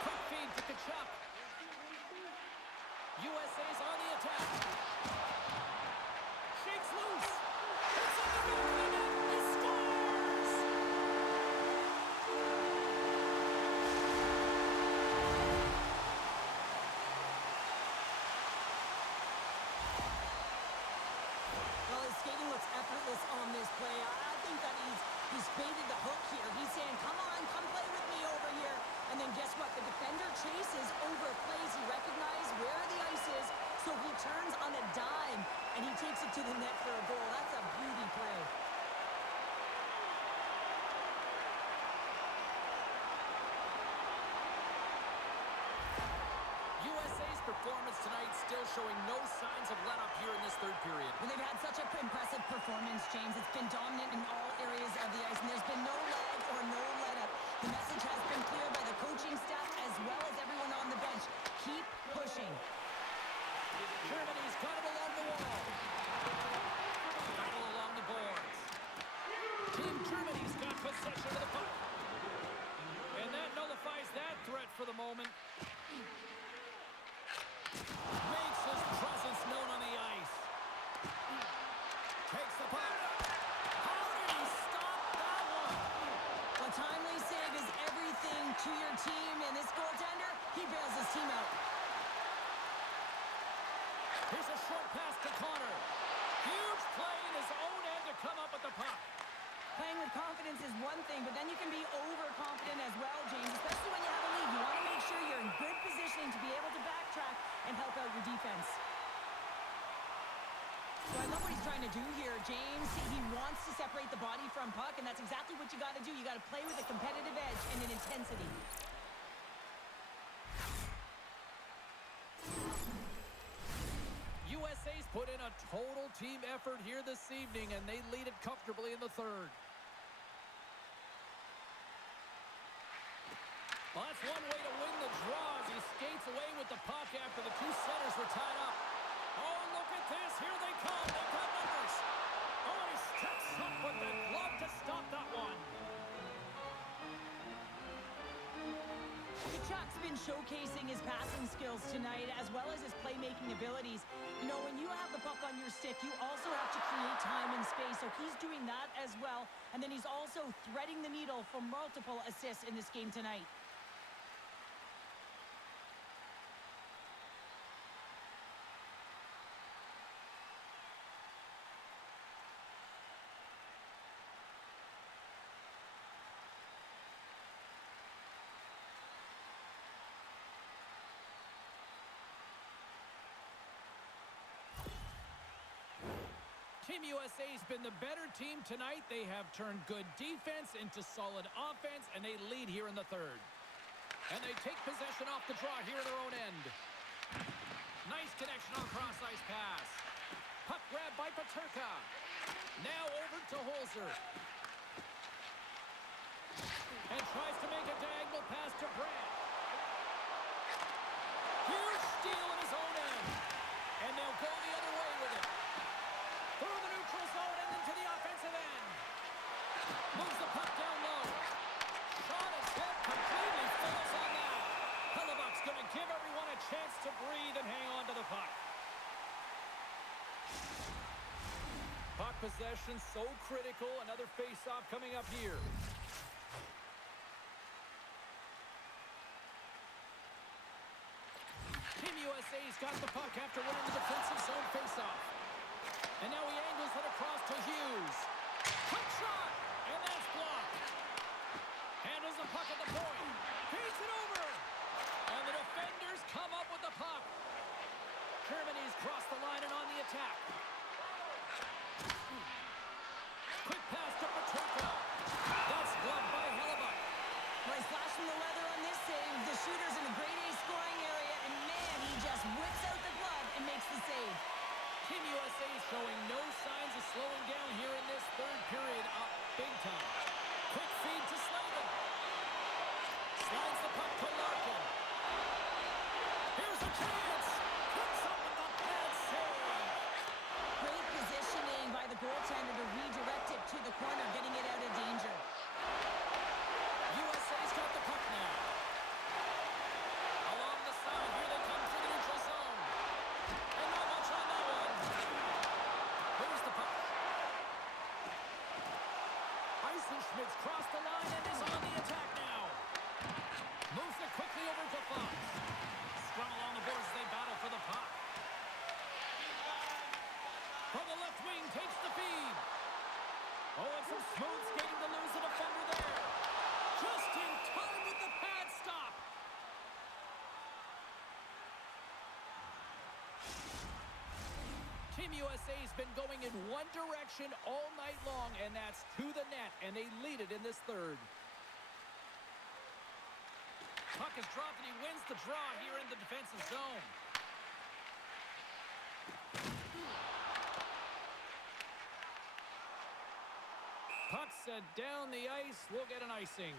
Quick feed to Tkachuk. USA's on the attack. Shakes loose. It's on the back of the net. He scores! Well, his skating looks effortless on this play. I think that he's baited the hook here. He's saying, come on, come play with me over here. And then guess what? The defender chases over plays. He recognizes where the ice is, so he turns on a dime, and he takes it to the net for a goal. That's a beauty play. USA's performance tonight still showing no signs of let-up here in this third period. Well, they've had such an impressive performance, James. It's been dominant in all areas of the ice, and there's been no lag or no let-up. The message has been clear by the coaching staff as well as everyone on the bench. Keep pushing. Germany's got it along the wall. Battle along the boards. Team Germany's got possession of the puck. And that nullifies that threat for the moment. Makes his presence known on the ice. Takes the puck. How did he stop that one? A timely save is everything to your team, and this goaltender, he bails his team out. Here's a short pass to Connor. Huge play in his own end to come up with the puck. Playing with confidence is one thing, but then you can be overconfident as well, James, especially when you have a lead. You want to make sure you're in good positioning to be able to backtrack and help out your defense. So I love what he's trying to do here, James. He wants to separate the body from puck, and that's exactly what you got to do. You got to play with a competitive edge and an intensity. USA's put in a total team effort here this evening, and they lead it comfortably in the third. Well, that's one way to win the draw as he skates away with the puck after the two centers were tied up. Oh, look at this. Here they come. They've got numbers. Oh, he steps up with the glove to stop that one. Chuck's been showcasing his passing skills tonight as well as his playmaking abilities. You know, when you have the puck on your stick, you also have to create time and space, so he's doing that as well. And then he's also threading the needle for multiple assists in this game tonight. Team USA's been the better team tonight. They have turned good defense into solid offense, and they lead here in the third. And they take possession off the draw here in their own end. Nice connection on a cross-ice pass. Puck grab by Paterka. Now over to Holzer. And tries to make a diagonal pass to Brandt. Huge steal in his own end. And they'll go the other way with it. Through the neutral zone and into the offensive end. Moves the puck down low. Shot his head completely fails on that. Hellebuck's going to give everyone a chance to breathe and hang on to the puck. Puck possession so critical. Another face-off coming up here. Team USA's got the puck after winning the defensive zone face-off. And now he angles it across to Hughes. Quick shot! And that's blocked. Handles the puck at the point. Feeds it over. And the defenders come up with the puck. Germany's crossed the line and on the attack. Quick pass to Paterka. That's gloved by Hellebuck. Well, he's flashing the leather on this save. The shooter's in a grade A scoring area, and man, he just whips out the glove and makes the save. Team USA is showing no signs of slowing down here in this third period, up big time. Quick feed to Slavin. Slides the puck to Larkin. Here's a chance. Puts up with the pad save. Great positioning by the goaltender to redirect it to the corner, getting it out of danger. USA's got the puck now. Along the side, here they come through the neutral zone. And not much on that one. Here's the puck. Eisenschmidt's crossed the line and is on the attack now. Moves it quickly over to Fox. Scrum along the boards as they battle for the puck. From the left wing, takes the feed. Oh, and some smooth skating to lose the defender there. Just in time with the pad stop. Team USA's been going in one direction all night long, and that's to the net, and they lead it in this third. Puck is dropped, and he wins the draw here in the defensive zone. Puck set down the ice. We'll get an icing.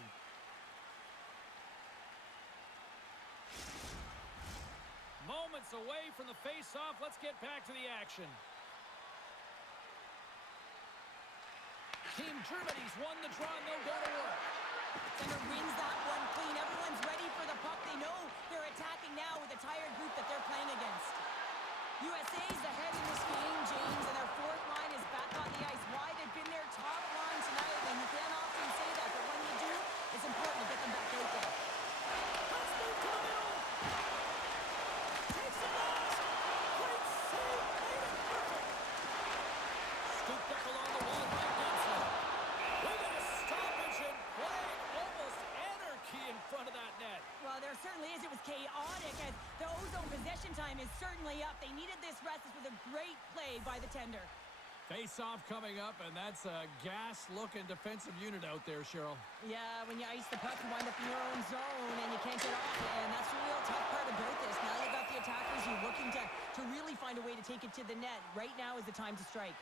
away from the face-off. Let's get back to the action. Team Germany's won the draw, and they'll go to work. Center wins that one clean. Everyone's ready for the puck. They know they're attacking now with a tired group that they're playing against. USA's ahead in this game, James, and their fourth line is back on the ice. Why? They've been their top line tonight, and you can't often say that, but when you do, it's important to get them back out there. Let's move to the middle. Takes the pass. Great save. Made it perfect. Scooped up along the wall by Benson. We got a stoppage and play. Almost anarchy in front of that net. Well, there certainly is. It was chaotic as the ozone possession time is certainly up. They needed this rest. This was a great play by the tender. Face-off coming up, and that's a gas-looking defensive unit out there, Cheryl. Yeah, when you ice the puck, you wind up in your own zone, and you can't get off it, and that's the real tough part about this. Now you've got the attackers. You're looking to really find a way to take it to the net. Right now is the time to strike.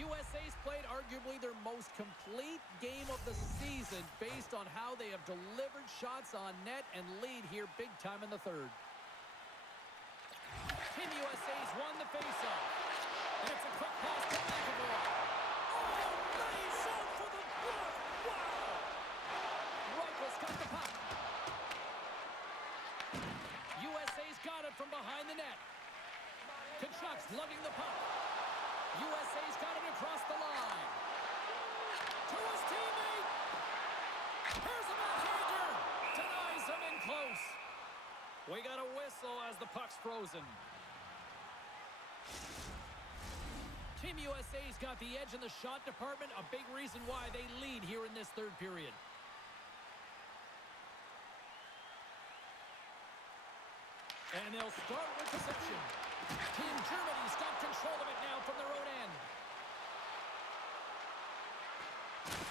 USA's played arguably their most complete game of the season based on how they have delivered shots on net and lead here big time in the third. Team USA's won the faceoff. And it's a quick pass to McAvoy. Oh, nice shot for the block. Wow. Reichel's got the puck. USA's got it from behind the net. Kachuk's lugging the puck. USA's got it across the line. To his teammate. Here's a backhander. Denies him in close. We got a whistle as the puck's frozen. Team USA's got the edge in the shot department, a big reason why they lead here in this third period. And they'll start with possession. Team Germany's got control of it now from their own end.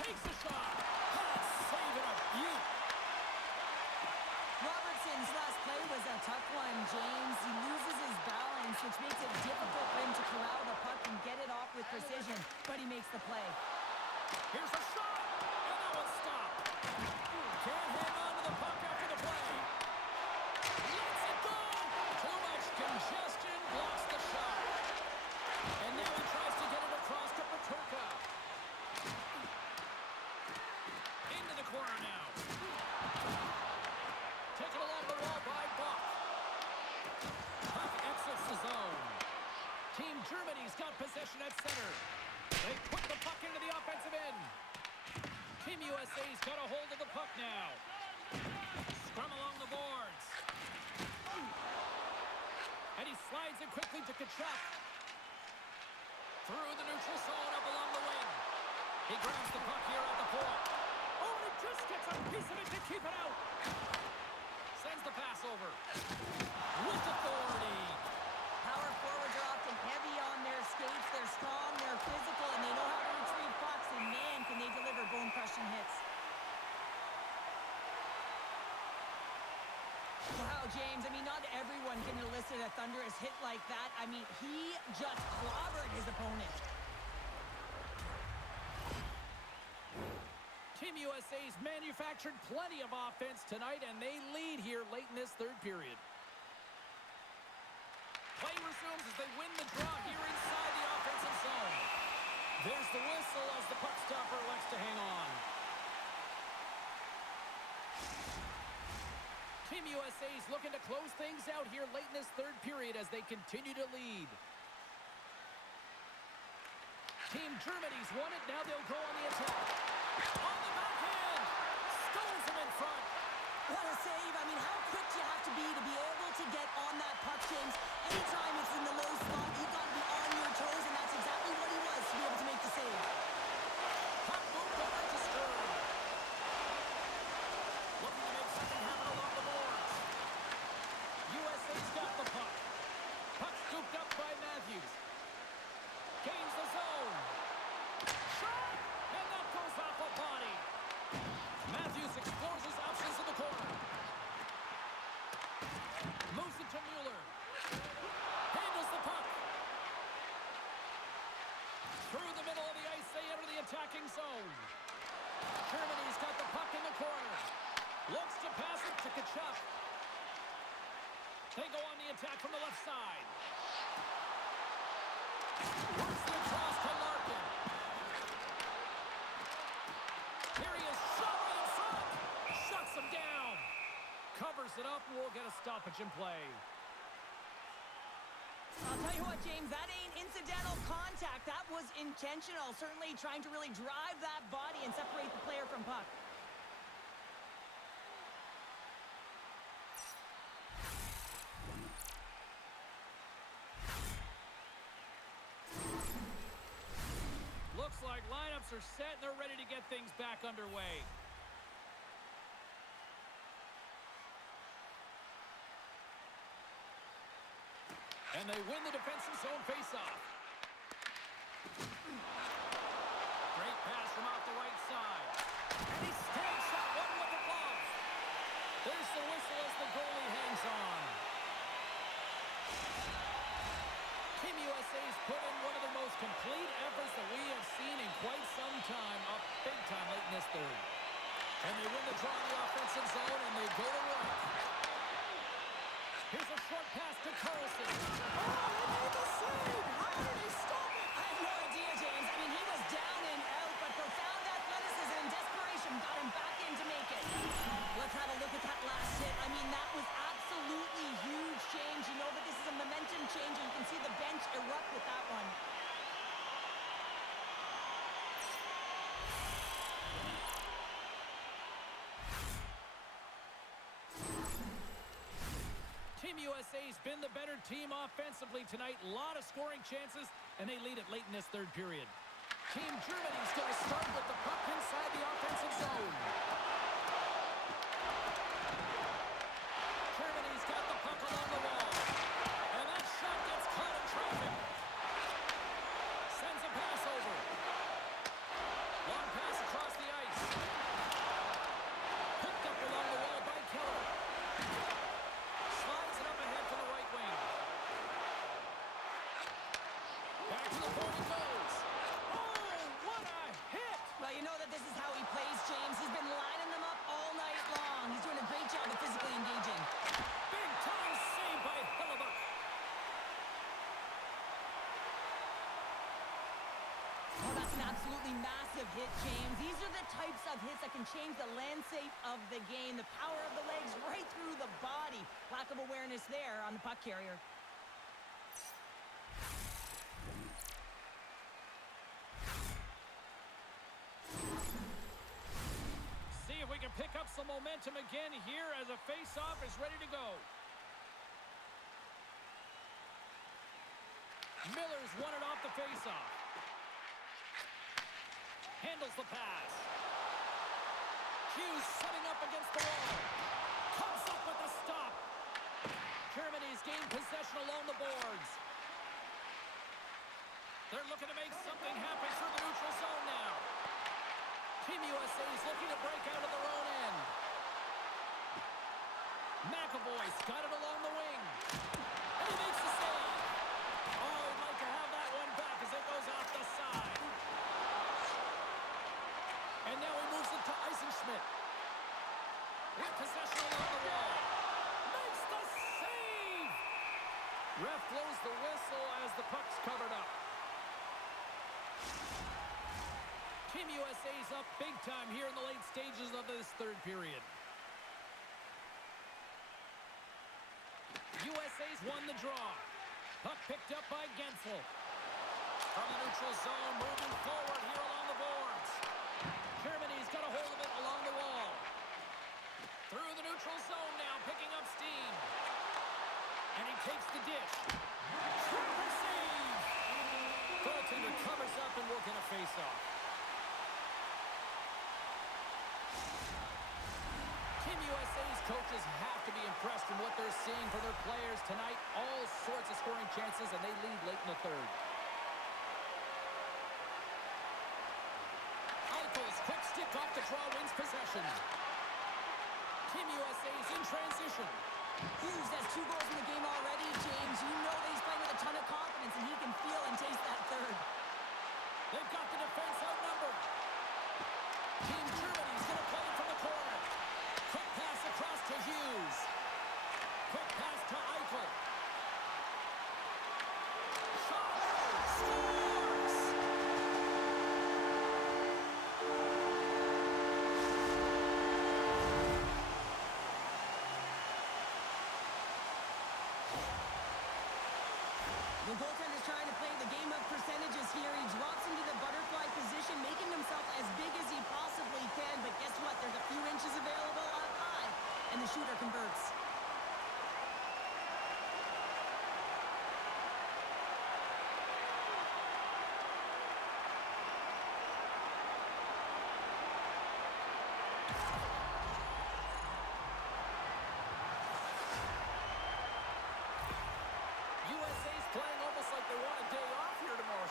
Takes a shot. Save it up. Robertson's last play was a tough one, James. He loses his balance, which makes it difficult for him to corral the puck and get it off with precision, but he makes the play. Here's a shot, and that one's stopped. Can't hang on to the puck after the play. Lets it go. Too much congestion blocks the shot. And now he tries to get it across to Peterka. Into the corner now. Taken along the wall by Buck. Puck exits the zone. Team Germany's got possession at center. They put the puck into the offensive end. Team USA's got a hold of the puck now. Scrum along the boards. And he slides it quickly to Kachuk. Through the neutral zone up along the wing. He grabs the puck here at the point. Oh, and he just gets a piece of it to keep it out. Sends the pass over. With authority. Power forwards are often heavy on their skates. They're strong, they're physical, and they know how to retrieve pucks. And man, can they deliver bone-crushing hits. Wow, James, I mean, not everyone can elicit a thunderous hit like that. I mean, he just clobbered his opponent. Team USA's manufactured plenty of offense tonight, and they lead here late in this third period. Play resumes as they win the draw here inside the offensive zone. There's the whistle as the puck stopper elects to hang on. Team USA's looking to close things out here late in this third period as they continue to lead. Team Germany's won it. Now they'll go on the attack. On the backhand. Stones him in front. What a save. I mean, how quick do you have to be able to get on that puck, James? Anytime it's in the low spot, you've got to be on your toes, and that's exactly what he was to be able to make the save. Puck moved over to Stern. Looking to make something happen along the boards. USA's got the puck. Puck scooped up by Matthews. Gains the zone. Shot! And that goes off a body. Matthews explores his options in the corner. Moves it to Mueller. Handles the puck. Through the middle of the ice, they enter the attacking zone. Germany's got the puck in the corner. Looks to pass it to Kachuk. They go on the attack from the left side. Works the cross to Larkin. Here he is, shot right in front. Shuts him down. Covers it up, and we'll get a stoppage in play. I'll tell you what, James, that ain't incidental contact. That was intentional. Certainly trying to really drive that body and separate the player from puck. Looks like lineups are set and they're ready to get things back underway. And they win the defensive zone faceoff. Great pass from off the right side. And he still shot one with the glove. There's the whistle as the goalie hangs on. Team USA's put in one of the most complete efforts that we have seen in quite some time, up big time late in this third. And they win the draw in the offensive zone, and they go to work. Here's a short pass to Carlson. Oh, they made the save! How did he stop it? I have no idea, James. I mean, he was down and out, but profound athleticism and desperation got him back in to make it. Let's have a look at that last hit. I mean, that was absolutely huge change. You know that this is a momentum change, and you can see the bench erupt with that one. Team USA's been the better team offensively tonight. A lot of scoring chances, and they lead it late in this third period. Team Germany's going to start with the puck inside the offensive zone. Germany's got the puck along the wall. And that shot gets caught in traffic. Sends a pass over. Long pass across the ice. Picked up along the wall by Keller. Slides it up ahead for the right wing. Back to the point it goes. Oh, what a hit! Well, you know that this is how he plays, James. He's been lining them up all night long. He's doing a great job of physically engaging. Big time save by Hellebuck. Oh, that's an absolutely massive hit, James. These are the types of hits that can change the landscape of the game. The power of the legs right through the body. Lack of awareness there on the puck carrier. See if we can pick up some momentum again here as a face-off is ready to go. Miller's won it off the face-off. Handles the pass. Hughes setting up against the wall. Comes up with the stop. Germany's gained possession along the boards. They're looking to make something happen through the neutral zone now. Team USA is looking to break out of their own end. McAvoy's got it along the wing. And he makes the save. Oh, he'd like to have that one back as it goes off the side. And now he moves it to Eisenschmidt. With possession along the wall. Makes the save! Ref blows the whistle as the puck's covered up. Team USA's up big time here in the late stages of this third period. USA's won the draw. Puck picked up by Gensel. From the neutral zone, moving forward here along the boards. Germany's got a hold of it along the wall. Through the neutral zone now, picking up steam. And he takes the dish. Trapper save! Goaltender covers up and we'll get a face-off. Team USA's coaches have to be impressed from what they're seeing from their players tonight. All sorts of scoring chances, and they lead late in the third. Eichel's quick stick off the draw wins possession. Team USA's in transition. Hughes has 2 goals in the game already, James. You know that he's playing with a ton of confidence, and he can feel and taste that third. They've got the defense outnumbered. Team Germany's going to play it from the corner. Quick pass across to Hughes. Quick pass to Eichel.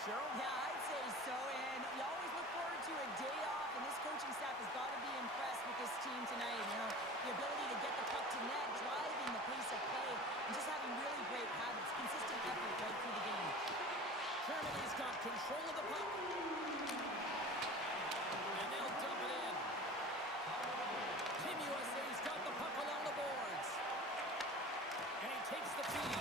Cheryl? Yeah, I'd say so, and you always look forward to a day off, and this coaching staff has got to be impressed with this team tonight. You know, the ability to get the puck to net, driving the pace of play, and just having really great habits, consistent effort right through the game. Germany's got control of the puck. And they'll dump it in. Team USA's got the puck along the boards. And he takes the feed.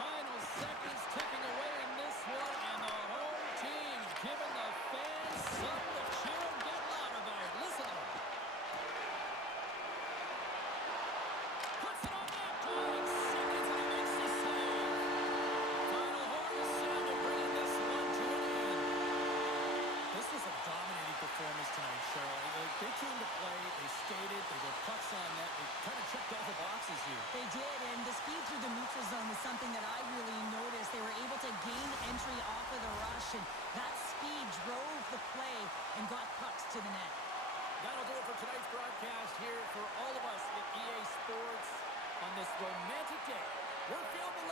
Final seconds ticking away in this one, and the home team giving the fans something to cheer and get louder by. Listen to them. Puts it on net. 5 seconds, and he makes the save. Final horn is sounded, bringing this one to an end. This was a dominating performance tonight, Cheryl. They came to play, they skated, they were pucks on net, they kind of checked all the boxes here. They did, and the speed through the neutral zone was something that I really noticed. They were able to gain entry off of the rush, and that speed drove the play and got pucks to the net. That'll do it for tonight's broadcast here for all of us at EA Sports on this romantic day. We're filming